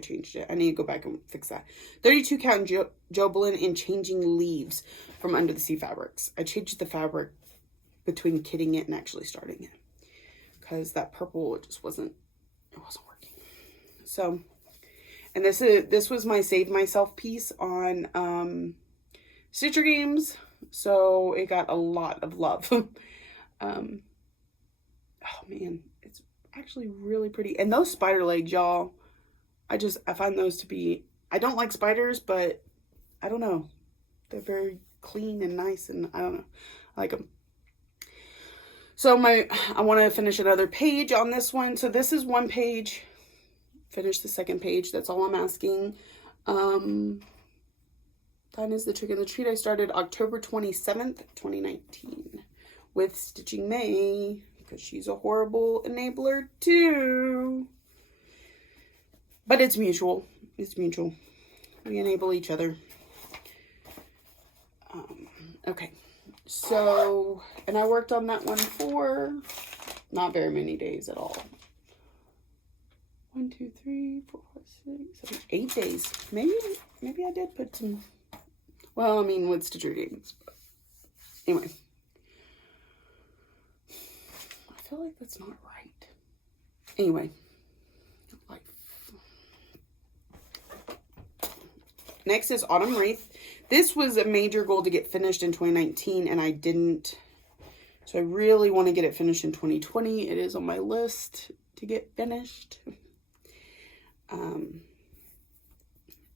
need to go back and fix that. 32 count Jobelin in Changing Leaves from Under the Sea Fabrics. I changed the fabric between kitting it and actually starting it, because that purple, it wasn't working. So, and this was my Save Myself piece on Stitcher Games, so it got a lot of love. Oh man, it's actually really pretty. And those spider legs, y'all, I find those to be, I don't like spiders, but I don't know, they're very clean and nice, and I don't know, I like them. So I want to finish another page on this one. So this is one page. Finish the second page. That's all I'm asking. Thine is the Trick and the Treat. I started October 27th, 2019 with Stitching May, because she's a horrible enabler too. But it's mutual. It's mutual. We enable each other. Okay. So, and I worked on that one for not very many days at all. 1, 2, 3, 4, 5, 6, 7, 8 days. Maybe I did put some, well, I mean, with Stitcher Games. But anyway. I feel like that's not right. Anyway. Life. Next is Autumn Wraith. This was a major goal to get finished in 2019, and I didn't. So I really want to get it finished in 2020. It is on my list to get finished.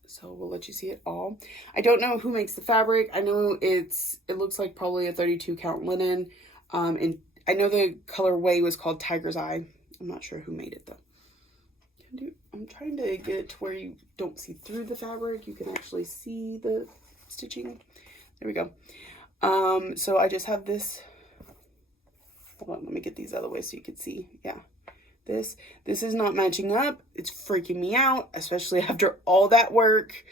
So we'll let you see it all. I don't know who makes the fabric. I know it looks like probably a 32 count linen. And I know the colorway was called Tiger's Eye. I'm not sure who made it though. I'm trying to get it to where you don't see through the fabric. You can actually see the stitching. There we go. So I just have this. Hold on, let me get these out of the way so you can see. Yeah. This is not matching up. It's freaking me out, especially after all that work.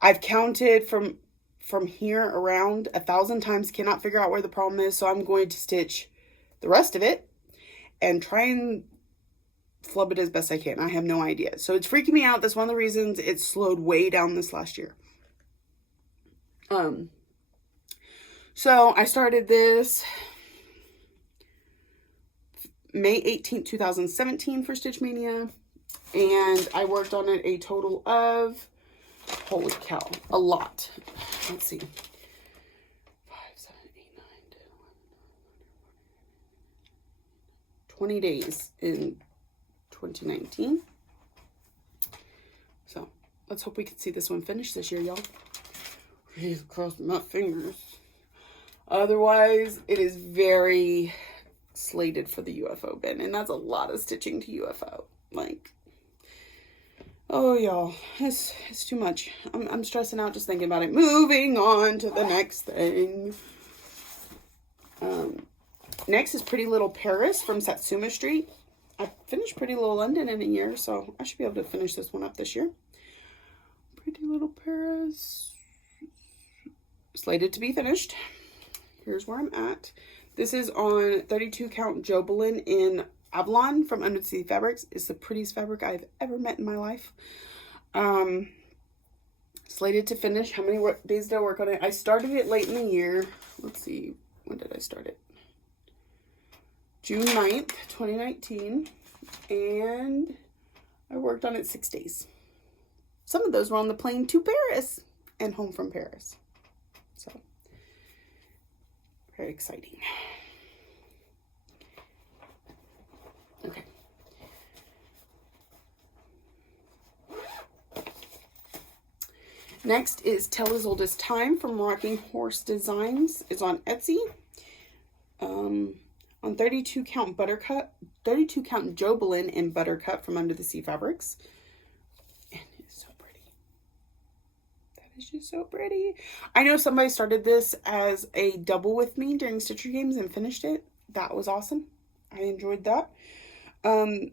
I've counted from here around 1,000 times, cannot figure out where the problem is, so I'm going to stitch the rest of it and try and flub it as best I can. I have no idea. So it's freaking me out. That's one of the reasons it slowed way down this last year. So I started this May 18th, 2017 for Stitch Mania, and I worked on it a total of, holy cow, a lot. Let's see. 5, 7, 8, 9, 10, 20 days in 2019. So let's hope we can see this one finished this year, y'all. Really cross my fingers. Otherwise, it is very slated for the UFO bin, and that's a lot of stitching to UFO. Like, oh y'all, it's too much. I'm stressing out just thinking about it. Moving on to the next thing. Next is Pretty Little Paris from Satsuma Street. I finished Pretty Little London in a year, so I should be able to finish this one up this year. Pretty Little Paris. Slated to be finished. Here's where I'm at. This is on 32 count Jobelin in Avalon from Under the Sea Fabrics. It's the prettiest fabric I've ever met in my life. Slated to finish. How many days did I work on it? I started it late in the year. Let's see. When did I start it? June 9th, 2019. And I worked on it 6 days. Some of those were on the plane to Paris and home from Paris. So, very exciting. Okay. Next is Tell As Old As Time from Rocking Horse Designs. It's on Etsy. On 32 count Buttercut, 32 count Jobelin in Buttercut from Under the Sea Fabrics. And it's so pretty. That is just so pretty. I know somebody started this as a double with me during Stitcher Games and finished it. That was awesome. I enjoyed that. I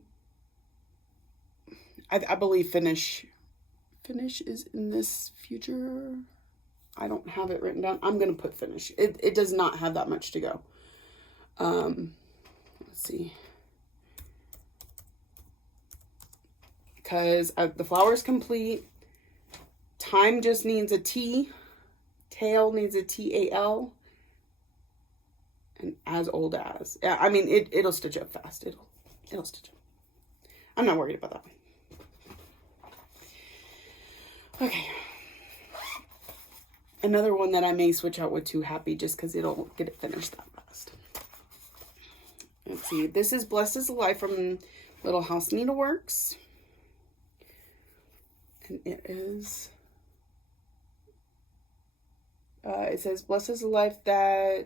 believe finish is in this future. I don't have it written down. I'm going to put finish. It does not have that much to go. Let's see. Because the flower is complete. Time just needs a T. Tail needs a TAL. And as old as. Yeah, I mean, it'll stitch up fast. It'll stitch up. I'm not worried about that one. Okay. Another one that I may switch out with Too Happy just because it'll get it finished that fast. Let's see. This is Blessed Is the Life from Little House Needleworks. And it is... it says, Blessed is the life that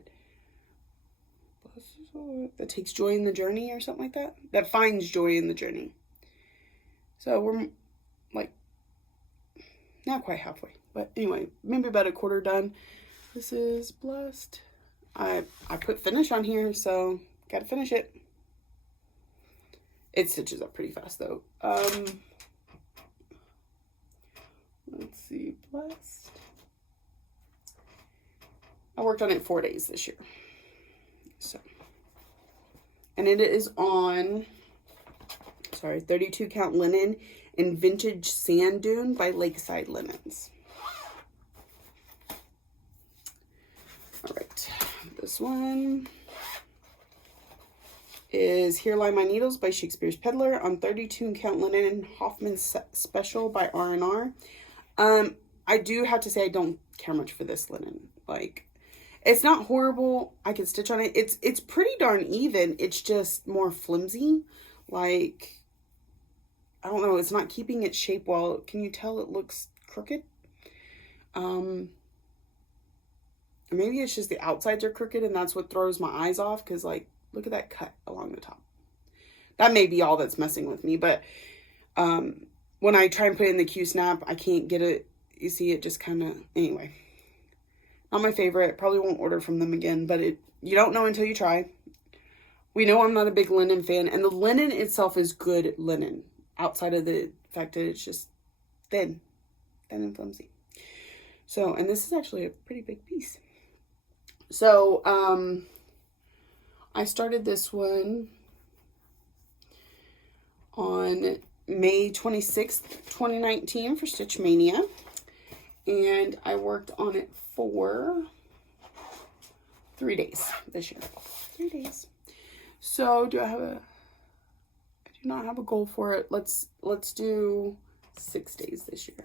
takes joy in the journey or something like that. That finds joy in the journey. So we're like not quite halfway. But anyway, maybe about a quarter done. This is Blessed. I put finish on here, so gotta finish it. It stitches up pretty fast though. Let's see, Blessed. I worked on it 4 days this year. So, and it is on, 32 count linen in Vintage Sand Dune by Lakeside Linens. All right, this one is Here Lie My Needles by Shakespeare's Peddler on 32 count linen Hoffman Special by R&R. I do have to say I don't care much for this linen. Like, it's not horrible. I can stitch on it. It's pretty darn even. It's just more flimsy. Like, I don't know. It's not keeping its shape well. Can you tell it looks crooked? Maybe it's just the outsides are crooked and that's what throws my eyes off. Because, like, look at that cut along the top. That may be all that's messing with me. But when I try and put it in the Q-snap, I can't get it. You see, it just kind of... Anyway. Not my favorite. Probably won't order from them again. But you don't know until you try. We know I'm not a big linen fan. And the linen itself is good linen. Outside of the fact that it's just thin. Thin and flimsy. So, and this is actually a pretty big piece. So, I started this one on May 26th, 2019 for Stitch Mania. And I worked on it for 3 days this year. 3 days. So, do I have a... I do not have a goal for it. Let's do 6 days this year.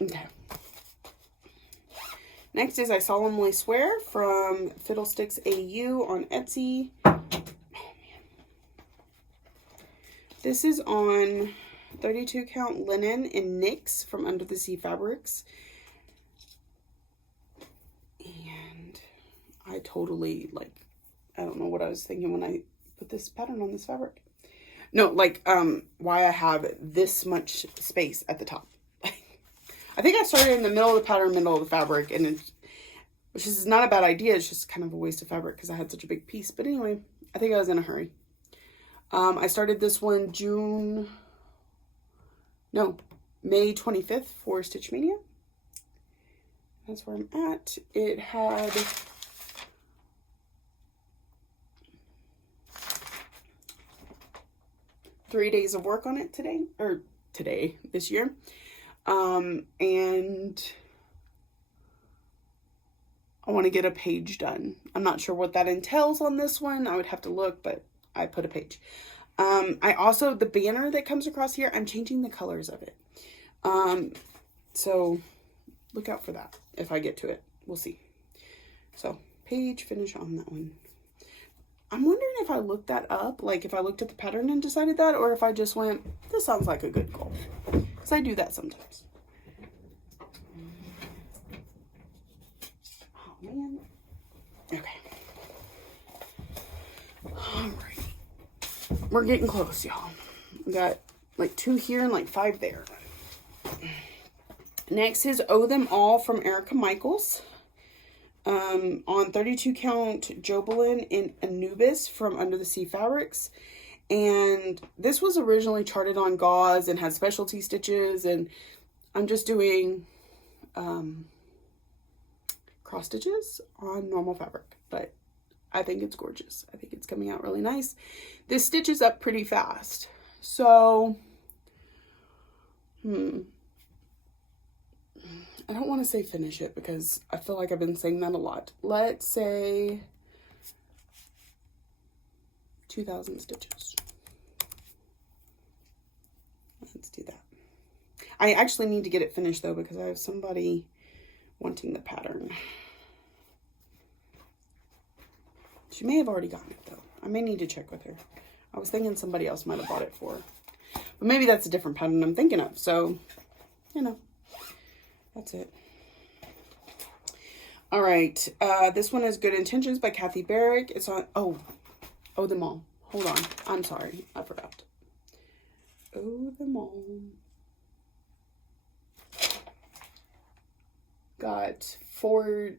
Okay. Next is I Solemnly Swear from Fiddlesticks AU on Etsy. Oh, man. This is on 32 count linen in NYX from Under the Sea Fabrics. And I totally, like, I don't know what I was thinking when I put this pattern on this fabric. No, like, why I have this much space at the top. I think I started in the middle of the pattern, middle of the fabric, and it's, which is not a bad idea. It's just kind of a waste of fabric because I had such a big piece. But anyway, I think I was in a hurry. I started this one May 25th for Stitch Mania. That's where I'm at. It had 3 days of work on it this year. And I want to get a page done. I'm not sure what that entails on this one. I would have to look, but I put a page. I also, the banner that comes across here, I'm changing the colors of it. So look out for that if I get to it. We'll see. So page finish on that one. I'm wondering if I looked that up, like if I looked at the pattern and decided that, or if I just went, this sounds like a good goal. Because I do that sometimes. Oh man. Okay. Alright. We're getting close, y'all. We got like 2 here and like 5 there. Next is Owe Them All from Erica Michaels. On 32 count Jobelin in Anubis from Under the Sea Fabrics. And this was originally charted on gauze and had specialty stitches, and I'm just doing cross stitches on normal fabric, but I think it's gorgeous. I think it's coming out really nice. This stitches up pretty fast, so I don't want to say finish it because I feel like I've been saying that a lot. Let's say 2,000 stitches. Let's do that. I actually need to get it finished though because I have somebody wanting the pattern. She may have already gotten it though. I may need to check with her. I was thinking somebody else might have bought it for her. But maybe that's a different pattern I'm thinking of. So, you know. That's it. All right. This one is Good Intentions by Kathy Barrick. It's on, Owe Them All. Hold on. I'm sorry. I forgot. Owe Them All. Got 5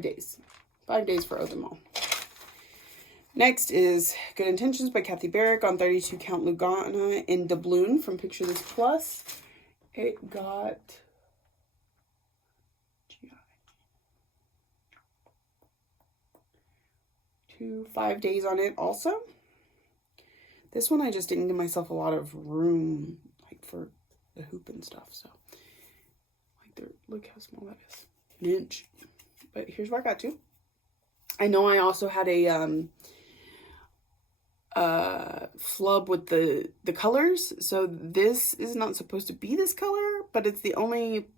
days. 5 days for Owe Them All. Next is Good Intentions by Kathy Barrick on 32 count Lugana in doubloon from Picture This Plus. It got 5 days on it also. This one I just didn't give myself a lot of room like for the hoop and stuff, so like there, look how small that is, an inch. But here's where I got to. I know I also had a flub with the colors, so this is not supposed to be this color, but it's the only,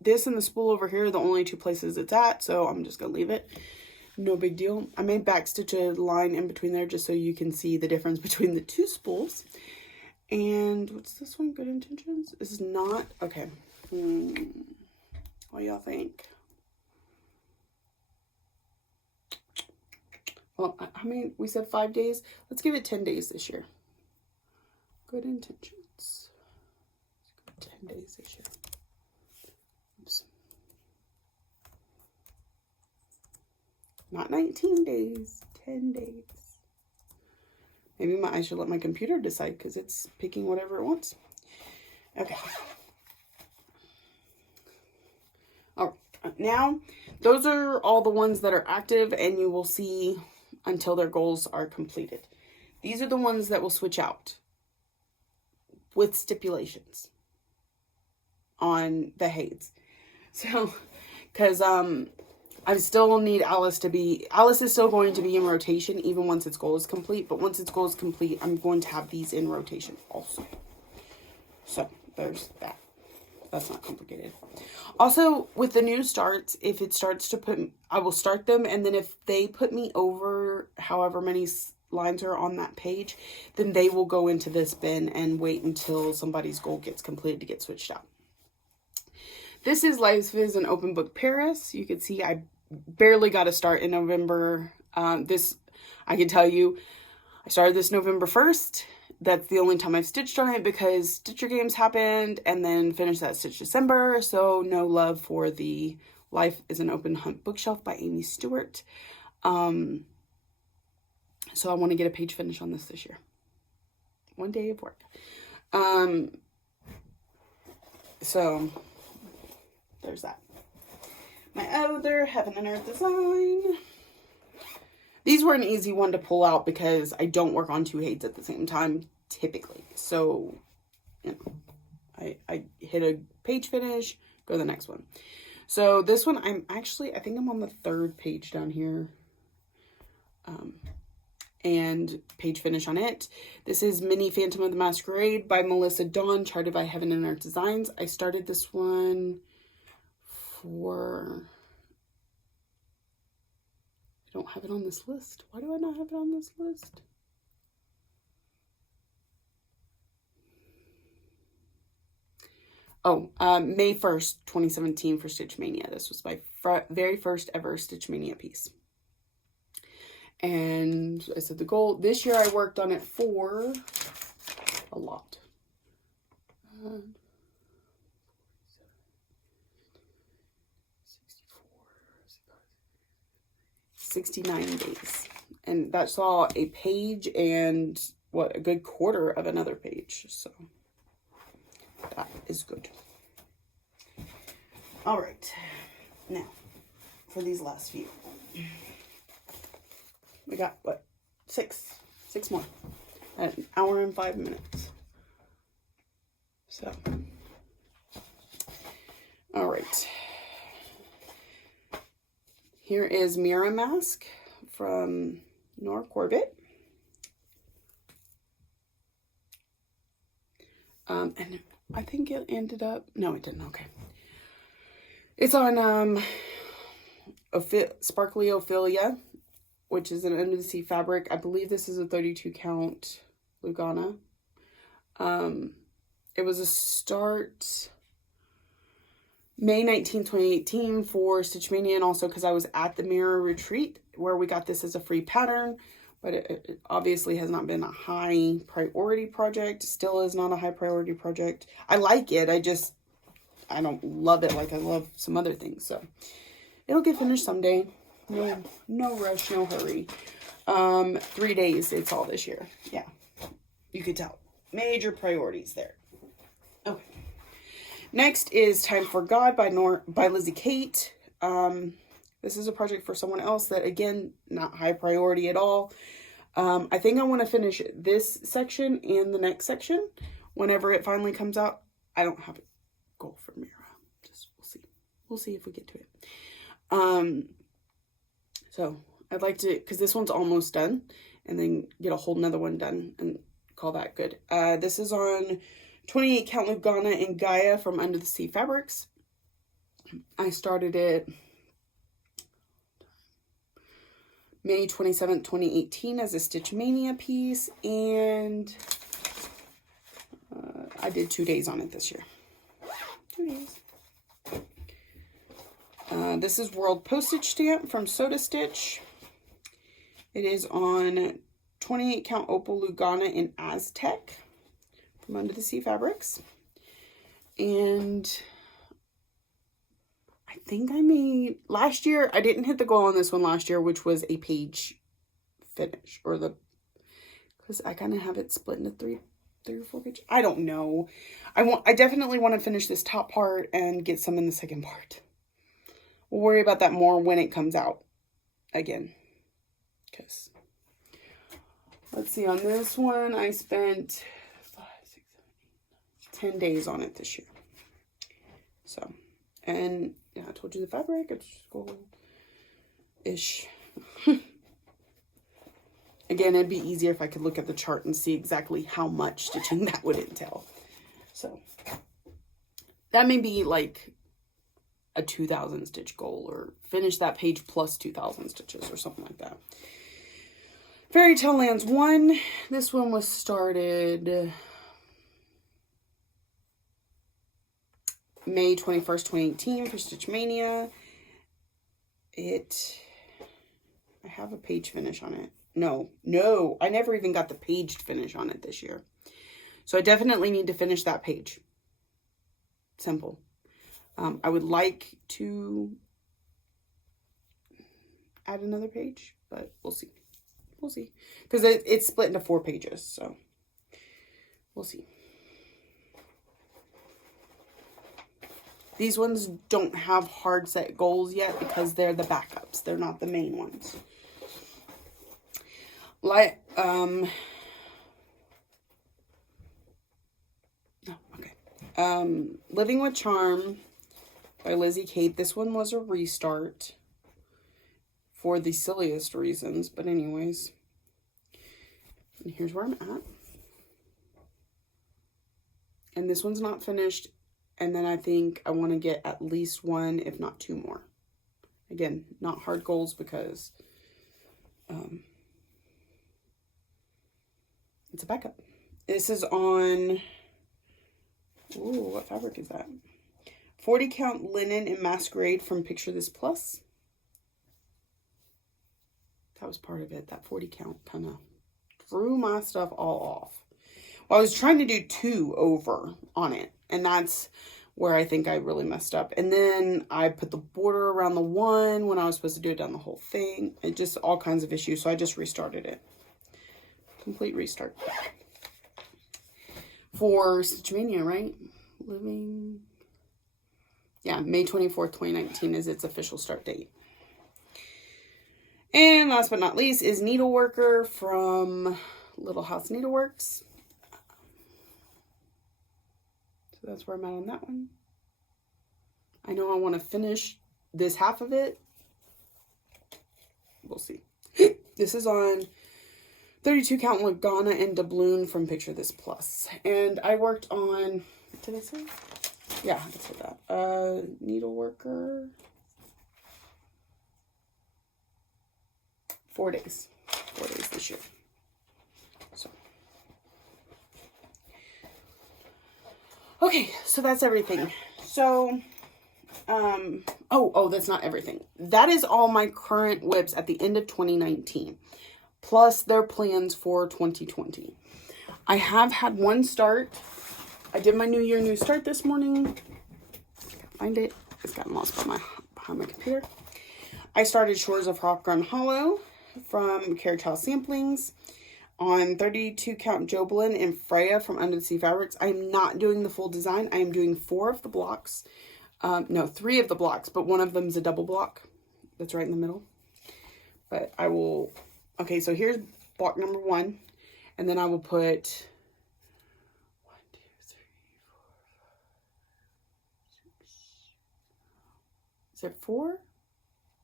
this and the spool over here are the only 2 places it's at, so I'm just gonna leave it. No big deal. I may backstitch a line in between there just so you can see the difference between the 2 spools. And what's this one? Good Intentions? This is not, okay. What y'all think? Well, I mean, we said 5 days. Let's give it 10 days this year. Good Intentions. 10 days this year. Oops. Not 19 days, 10 days. Maybe I should let my computer decide because it's picking whatever it wants. Okay. All right. Now, those are all the ones that are active and you will see until their goals are completed. These are the ones that will switch out with stipulations on the Hades. So, because I still need Alice is still going to be in rotation even once its goal is complete. But once its goal is complete, I'm going to have these in rotation also. So there's that. That's not complicated. Also, with the new starts, if it starts to put, I will start them. And then if they put me over however many lines are on that page, then they will go into this bin and wait until somebody's goal gets completed to get switched out. This is Life is an Open Book Paris. You can see I barely got a start in November. This, I can tell you, started this November 1st. That's the only time I've stitched on it because Stitcher Games happened, and then finished that stitch December. So no love for the Life is an Open Hunt bookshelf by Amy Stewart. So I want to get a page finish on this year. One day of work. So there's that. My other Heaven and Earth design. These were an easy one to pull out because I don't work on 2 heids at the same time, typically. So, you know, I hit a page finish, go to the next one. So this one, I think I'm on the 3rd page down here. And page finish on it. This is Mini Phantom of the Masquerade by Melissa Dawn, charted by Heaven and Earth Designs. I started this one for... I don't have it on this list. Why do I not have it on this list? Oh, May 1st, 2017 for Stitch Mania. This was my very first ever Stitch Mania piece. And I said the goal, this year I worked on it for a lot. 69 days. And that saw a page and what, a good quarter of another page. So that is good. All right. Now for these last few. We got what? 6 more at 1 hour and 5 minutes. So, all right. Here is Mira Mask from Nora Corbett. And I think it ended up, no, it didn't. Okay. It's on Sparkly Ophelia, which is an under the sea fabric. I believe this is a 32 count Lugana. It was a start May 19, 2018 for Stitch Mania, and also because I was at the Mirror Retreat where we got this as a free pattern, but it obviously has not been a high priority project. Still is not a high priority project. I like it. I don't love it like I love some other things. So it'll get finished someday. No rush, no hurry. 3 days, it's all this year. Yeah, you could tell. Major priorities there. Okay. Next is Time for God by Lizzie Kate. This is a project for someone else that, again, not high priority at all. I think I want to finish this section and the next section whenever it finally comes out. I don't have a goal for Mira. We'll see. We'll see if we get to it. So I'd like to, because this one's almost done, and then get a whole nother one done and call that good. This is on 28 count Lugana and Gaia from Under the Sea Fabrics. I started it May 27th, 2018 as a Stitch Mania piece, and I did 2 days on it this year. 2 days. This is World Postage Stamp from Soda Stitch. It is on 28 count Opal Lugana in Aztec from Under the Sea Fabrics. And I think I made, last year, I didn't hit the goal on this one last year, which was a page finish, or because I kind of have it split into three or 4 pages. I don't know. I definitely want to finish this top part and get some in the second part. We'll worry about that more when it comes out again. Because, let's see, on this one, I spent 5, 6, 7, 8, 9, 10 days on it this year. So, and yeah, I told you the fabric, it's gold-ish. Again, it'd be easier if I could look at the chart and see exactly how much stitching that would entail. So, that may be like a 2,000 stitch goal, or finish that page plus 2,000 stitches or something like that. Fairy Tale Lands 1. This one was started May 21st, 2018 for Stitch Mania. I have a page finish on it. No, I never even got the paged finish on it this year. So I definitely need to finish that page. Simple. I would like to add another page, but we'll see. We'll see. Because it's split into 4 pages, so we'll see. These ones don't have hard set goals yet because they're the backups. They're not the main ones. Like, Living with Charm by Lizzie Kate. This one was a restart for the silliest reasons, but anyways. And here's where I'm at. And this one's not finished. And then I think I want to get at least 1, if not 2 more. Again, not hard goals because it's a backup. This is on, ooh, what fabric is that? 40 count linen in masquerade from Picture This Plus. That was part of it. That 40 count kind of threw my stuff all off. Well, I was trying to do 2 over on it. And that's where I think I really messed up. And then I put the border around the 1 when I was supposed to do it down the whole thing. It just all kinds of issues. So I just restarted it. Complete restart. For Stitch Mania, right? Living. Yeah, May 24th, 2019 is its official start date. And last but not least is Needleworker from Little House Needleworks. So that's where I'm at on that one. I know I want to finish this half of it. We'll see. This is on 32 count Lagana and doubloon from Picture This Plus. And I worked on, did I say? Yeah, I said that. Needleworker. 4 days. 4 days this year. So. Okay, so that's everything. So, oh, that's not everything. That is all my current WIPs at the end of 2019. Plus their plans for 2020. I have had one start. I did my New Year New Start this morning. Can't find it. It's gotten lost behind my computer. I started Shores of Hawkrun Hollow from Carriage House Samplings on 32 count Jobelin and Freya from Under the Sea Fabrics. I'm not doing the full design. I am doing 4 of the blocks. No, 3 of the blocks, but one of them is a double block. That's right in the middle. But I will... Okay, so here's block number 1. And then I will put 1, 2, 3, 4, 5, 6. Is it 4?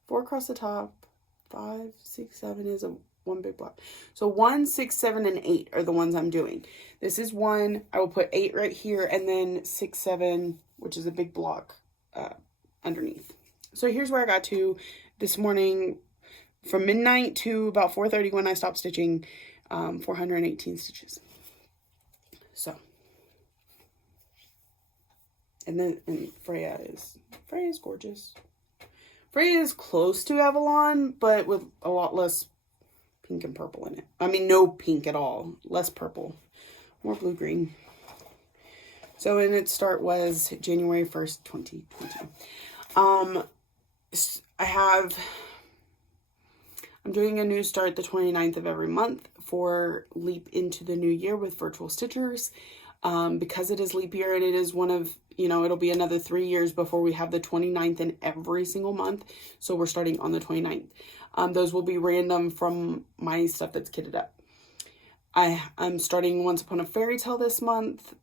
4 across the top. 5, 6, 7 is one big block. So 1, 6, 7, and 8 are the ones I'm doing. This is 1. I will put 8 right here, and then 6, 7, which is a big block underneath. So here's where I got to this morning. From midnight to about 4:30 when I stopped stitching, 418 stitches. So, and Freya is gorgeous. Freya is close to Avalon, but with a lot less pink and purple in it. I mean, no pink at all. Less purple. More blue-green. So, and its start was January 1st, 2020. I'm doing a new start the 29th of every month for Leap into the New Year with Virtual Stitchers. Because it is leap year and it is one of, it'll be another 3 years before we have the 29th in every single month. So we're starting on the 29th. Those will be random from my stuff that's kitted up. I'm starting Once Upon a Fairy Tale this month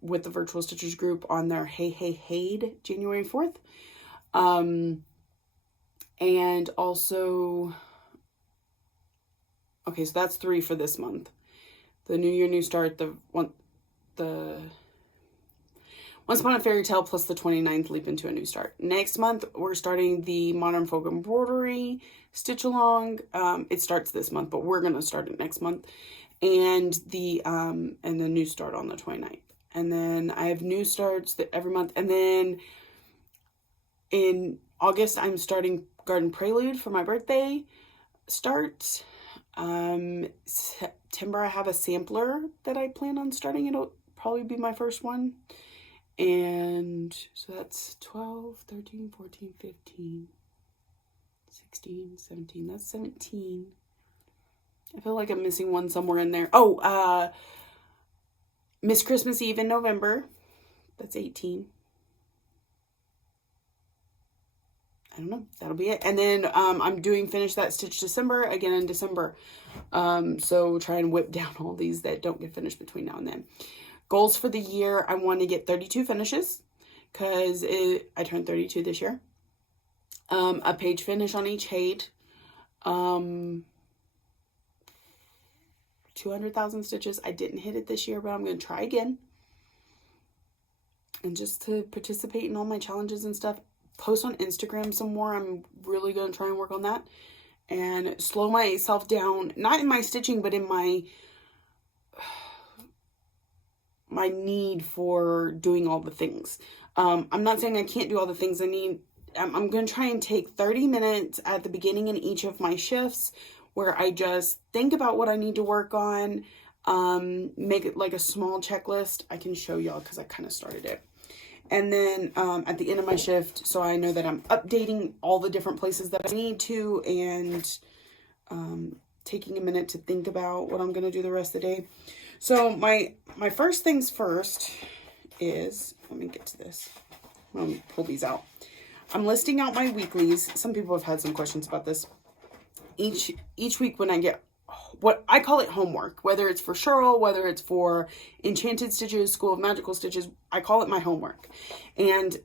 with the Virtual Stitchers group on their Hey Hey Hey'd January 4th. And also... Okay, so that's 3 for this month. The New Year, New Start, the Once Upon a Fairy Tale plus the 29th Leap into a New Start. Next month, we're starting the Modern Folk Embroidery Stitch Along. It starts this month, but we're going to start it next month. And the New Start on the 29th. And then I have new starts every month. And then in August, I'm starting Garden Prelude for my birthday start. September, I have a sampler that I plan on starting. It'll probably be my first one. And so that's 12, 13, 14, 15, 16, 17. That's 17. I feel like I'm missing one somewhere in there. Oh, Miss Christmas Eve in November. That's 18. I don't know. That'll be it. And then I'm doing Finish That Stitch December again in December. So try and whip down all these that don't get finished between now and then. Goals for the year. I want to get 32 finishes because I turned 32 this year. A page finish on each height. 200,000 stitches. I didn't hit it this year, but I'm going to try again. And just to participate in all my challenges and stuff. Post on Instagram some more. I'm really going to try and work on that. And slow myself down. Not in my stitching, but in my need for doing all the things. I'm not saying I can't do all the things I need. I'm going to try and take 30 minutes at the beginning in each of my shifts where I just think about what I need to work on, make it like a small checklist. I can show y'all because I kind of started it. And then at the end of my shift, so I know that I'm updating all the different places that I need to, and taking a minute to think about what I'm going to do the rest of the day. So my first things first is, let me get to this. Let me pull these out. I'm listing out my weeklies. Some people have had some questions about this. Each week when I get what I call it homework, whether it's for Cheryl, whether it's for Enchanted Stitches, School of Magical Stitches, I call it my homework. And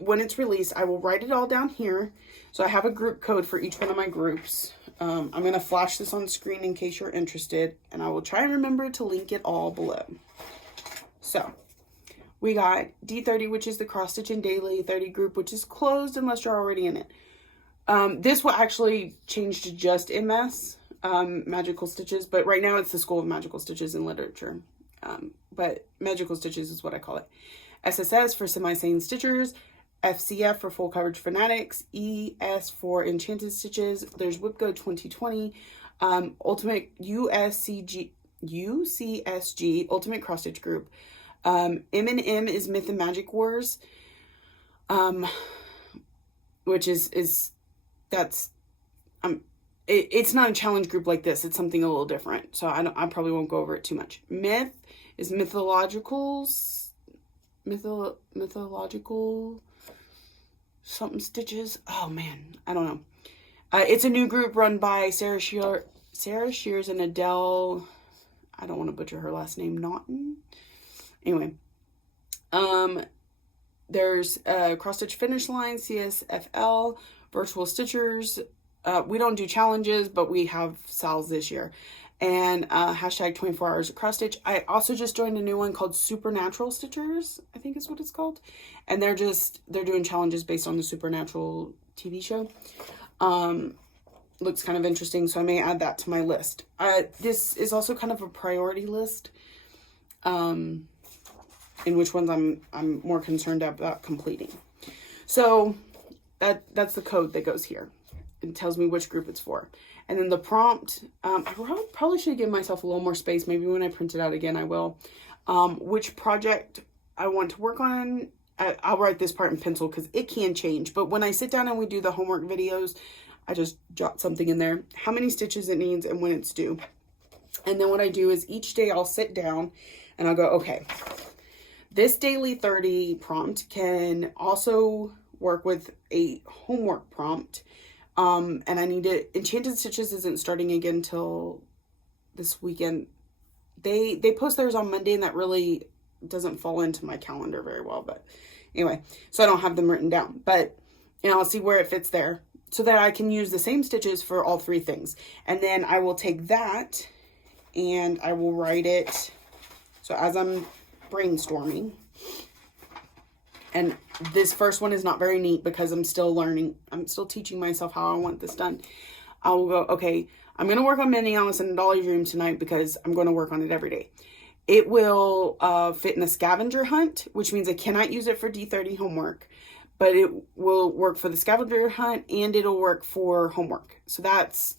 when it's released, I will write it all down here. So I have a group code for each one of my groups. I'm going to flash this on screen in case you're interested, and I will try and remember to link it all below. So we got D30, which is the cross stitch and daily 30 group, which is closed unless you're already in it. This will actually change to just MS, Magical Stitches, but right now it's the School of Magical Stitches in Literature. But Magical Stitches is what I call it. SSS for Semi-Sane Stitchers, FCF for Full Coverage Fanatics, ES for Enchanted Stitches. There's WIPGO 2020, Ultimate UCSG, Ultimate Cross Stitch Group. M&M is Myth and Magic Wars, which is it's not a challenge group like this. It's something a little different. So I probably won't go over it too much. Myth is mythological something stitches. Oh man, I don't know. It's a new group run by Sarah Shears and Adele. I don't want to butcher her last name. Naughton. Anyway, there's Cross Stitch Finish Line, CSFL, Virtual Stitchers. We don't do challenges, but we have SALs this year. And hashtag 24 hours of cross stitch. I also just joined a new one called Supernatural Stitchers, I think is what it's called. And they're doing challenges based on the Supernatural TV show. Looks kind of interesting, so I may add that to my list. This is also kind of a priority list. In which ones I'm more concerned about completing. So that's the code that goes here. It tells me which group it's for. And then the prompt, I probably should give myself a little more space. Maybe when I print it out again, I will. Which project I want to work on. I'll write this part in pencil because it can change. But when I sit down and we do the homework videos, I just jot something in there. How many stitches it needs and when it's due. And then what I do is each day I'll sit down and I'll go, okay, this daily 30 prompt can also work with a homework prompt. And I need to, Enchanted Stitches isn't starting again till this weekend. They post theirs on Monday, and that really doesn't fall into my calendar very well. But anyway, so I don't have them written down. But, I'll see where it fits there so that I can use the same stitches for all three things. And then I will take that and I will write it. So as I'm brainstorming, and this first one is not very neat because I'm still learning. I'm still teaching myself how I want this done. I will go, okay, I'm going to work on Mending Allison and Dolly Dream tonight because I'm going to work on it every day. It will fit in a scavenger hunt, which means I cannot use it for D30 homework, but it will work for the scavenger hunt and it'll work for homework. So that's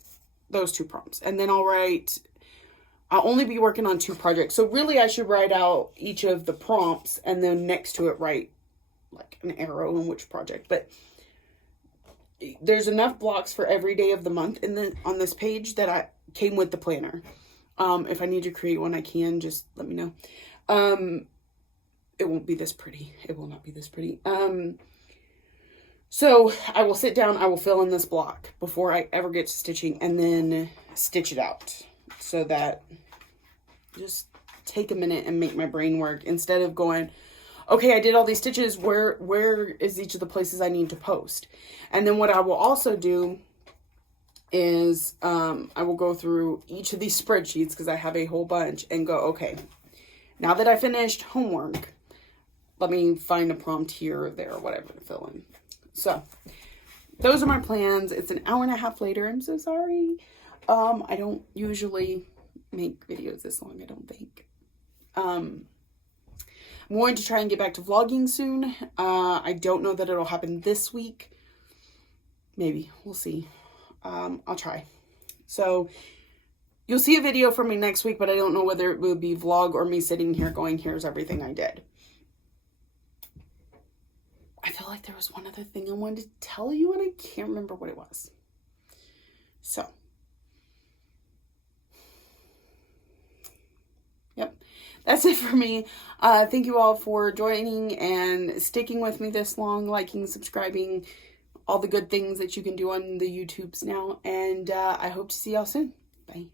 those 2 prompts. And then I'll only be working on 2 projects. So really I should write out each of the prompts and then next to it write like an arrow in which project. But there's enough blocks for every day of the month on this page that I came with the planner. If I need to create one, I can. Just let me know. It won't be this pretty. It will not be this pretty. So I will sit down, I will fill in this block before I ever get to stitching and then stitch it out. So that just take a minute and make my brain work instead of going, okay, I did all these stitches. Where is each of the places I need to post? And then what I will also do is I will go through each of these spreadsheets because I have a whole bunch and go, okay, now that I finished homework, let me find a prompt here or there or whatever to fill in. So those are my plans. It's an hour and a half later. I'm so sorry. I don't usually make videos this long, I don't think. I'm going to try and get back to vlogging soon. I don't know that it'll happen this week. Maybe. We'll see. I'll try. So you'll see a video from me next week, but I don't know whether it will be vlog or me sitting here going, here's everything I did. I feel like there was one other thing I wanted to tell you and I can't remember what it was. So, yep, that's it for me. Thank you all for joining and sticking with me this long, liking, subscribing, all the good things that you can do on the YouTubes now. And I hope to see y'all soon. Bye.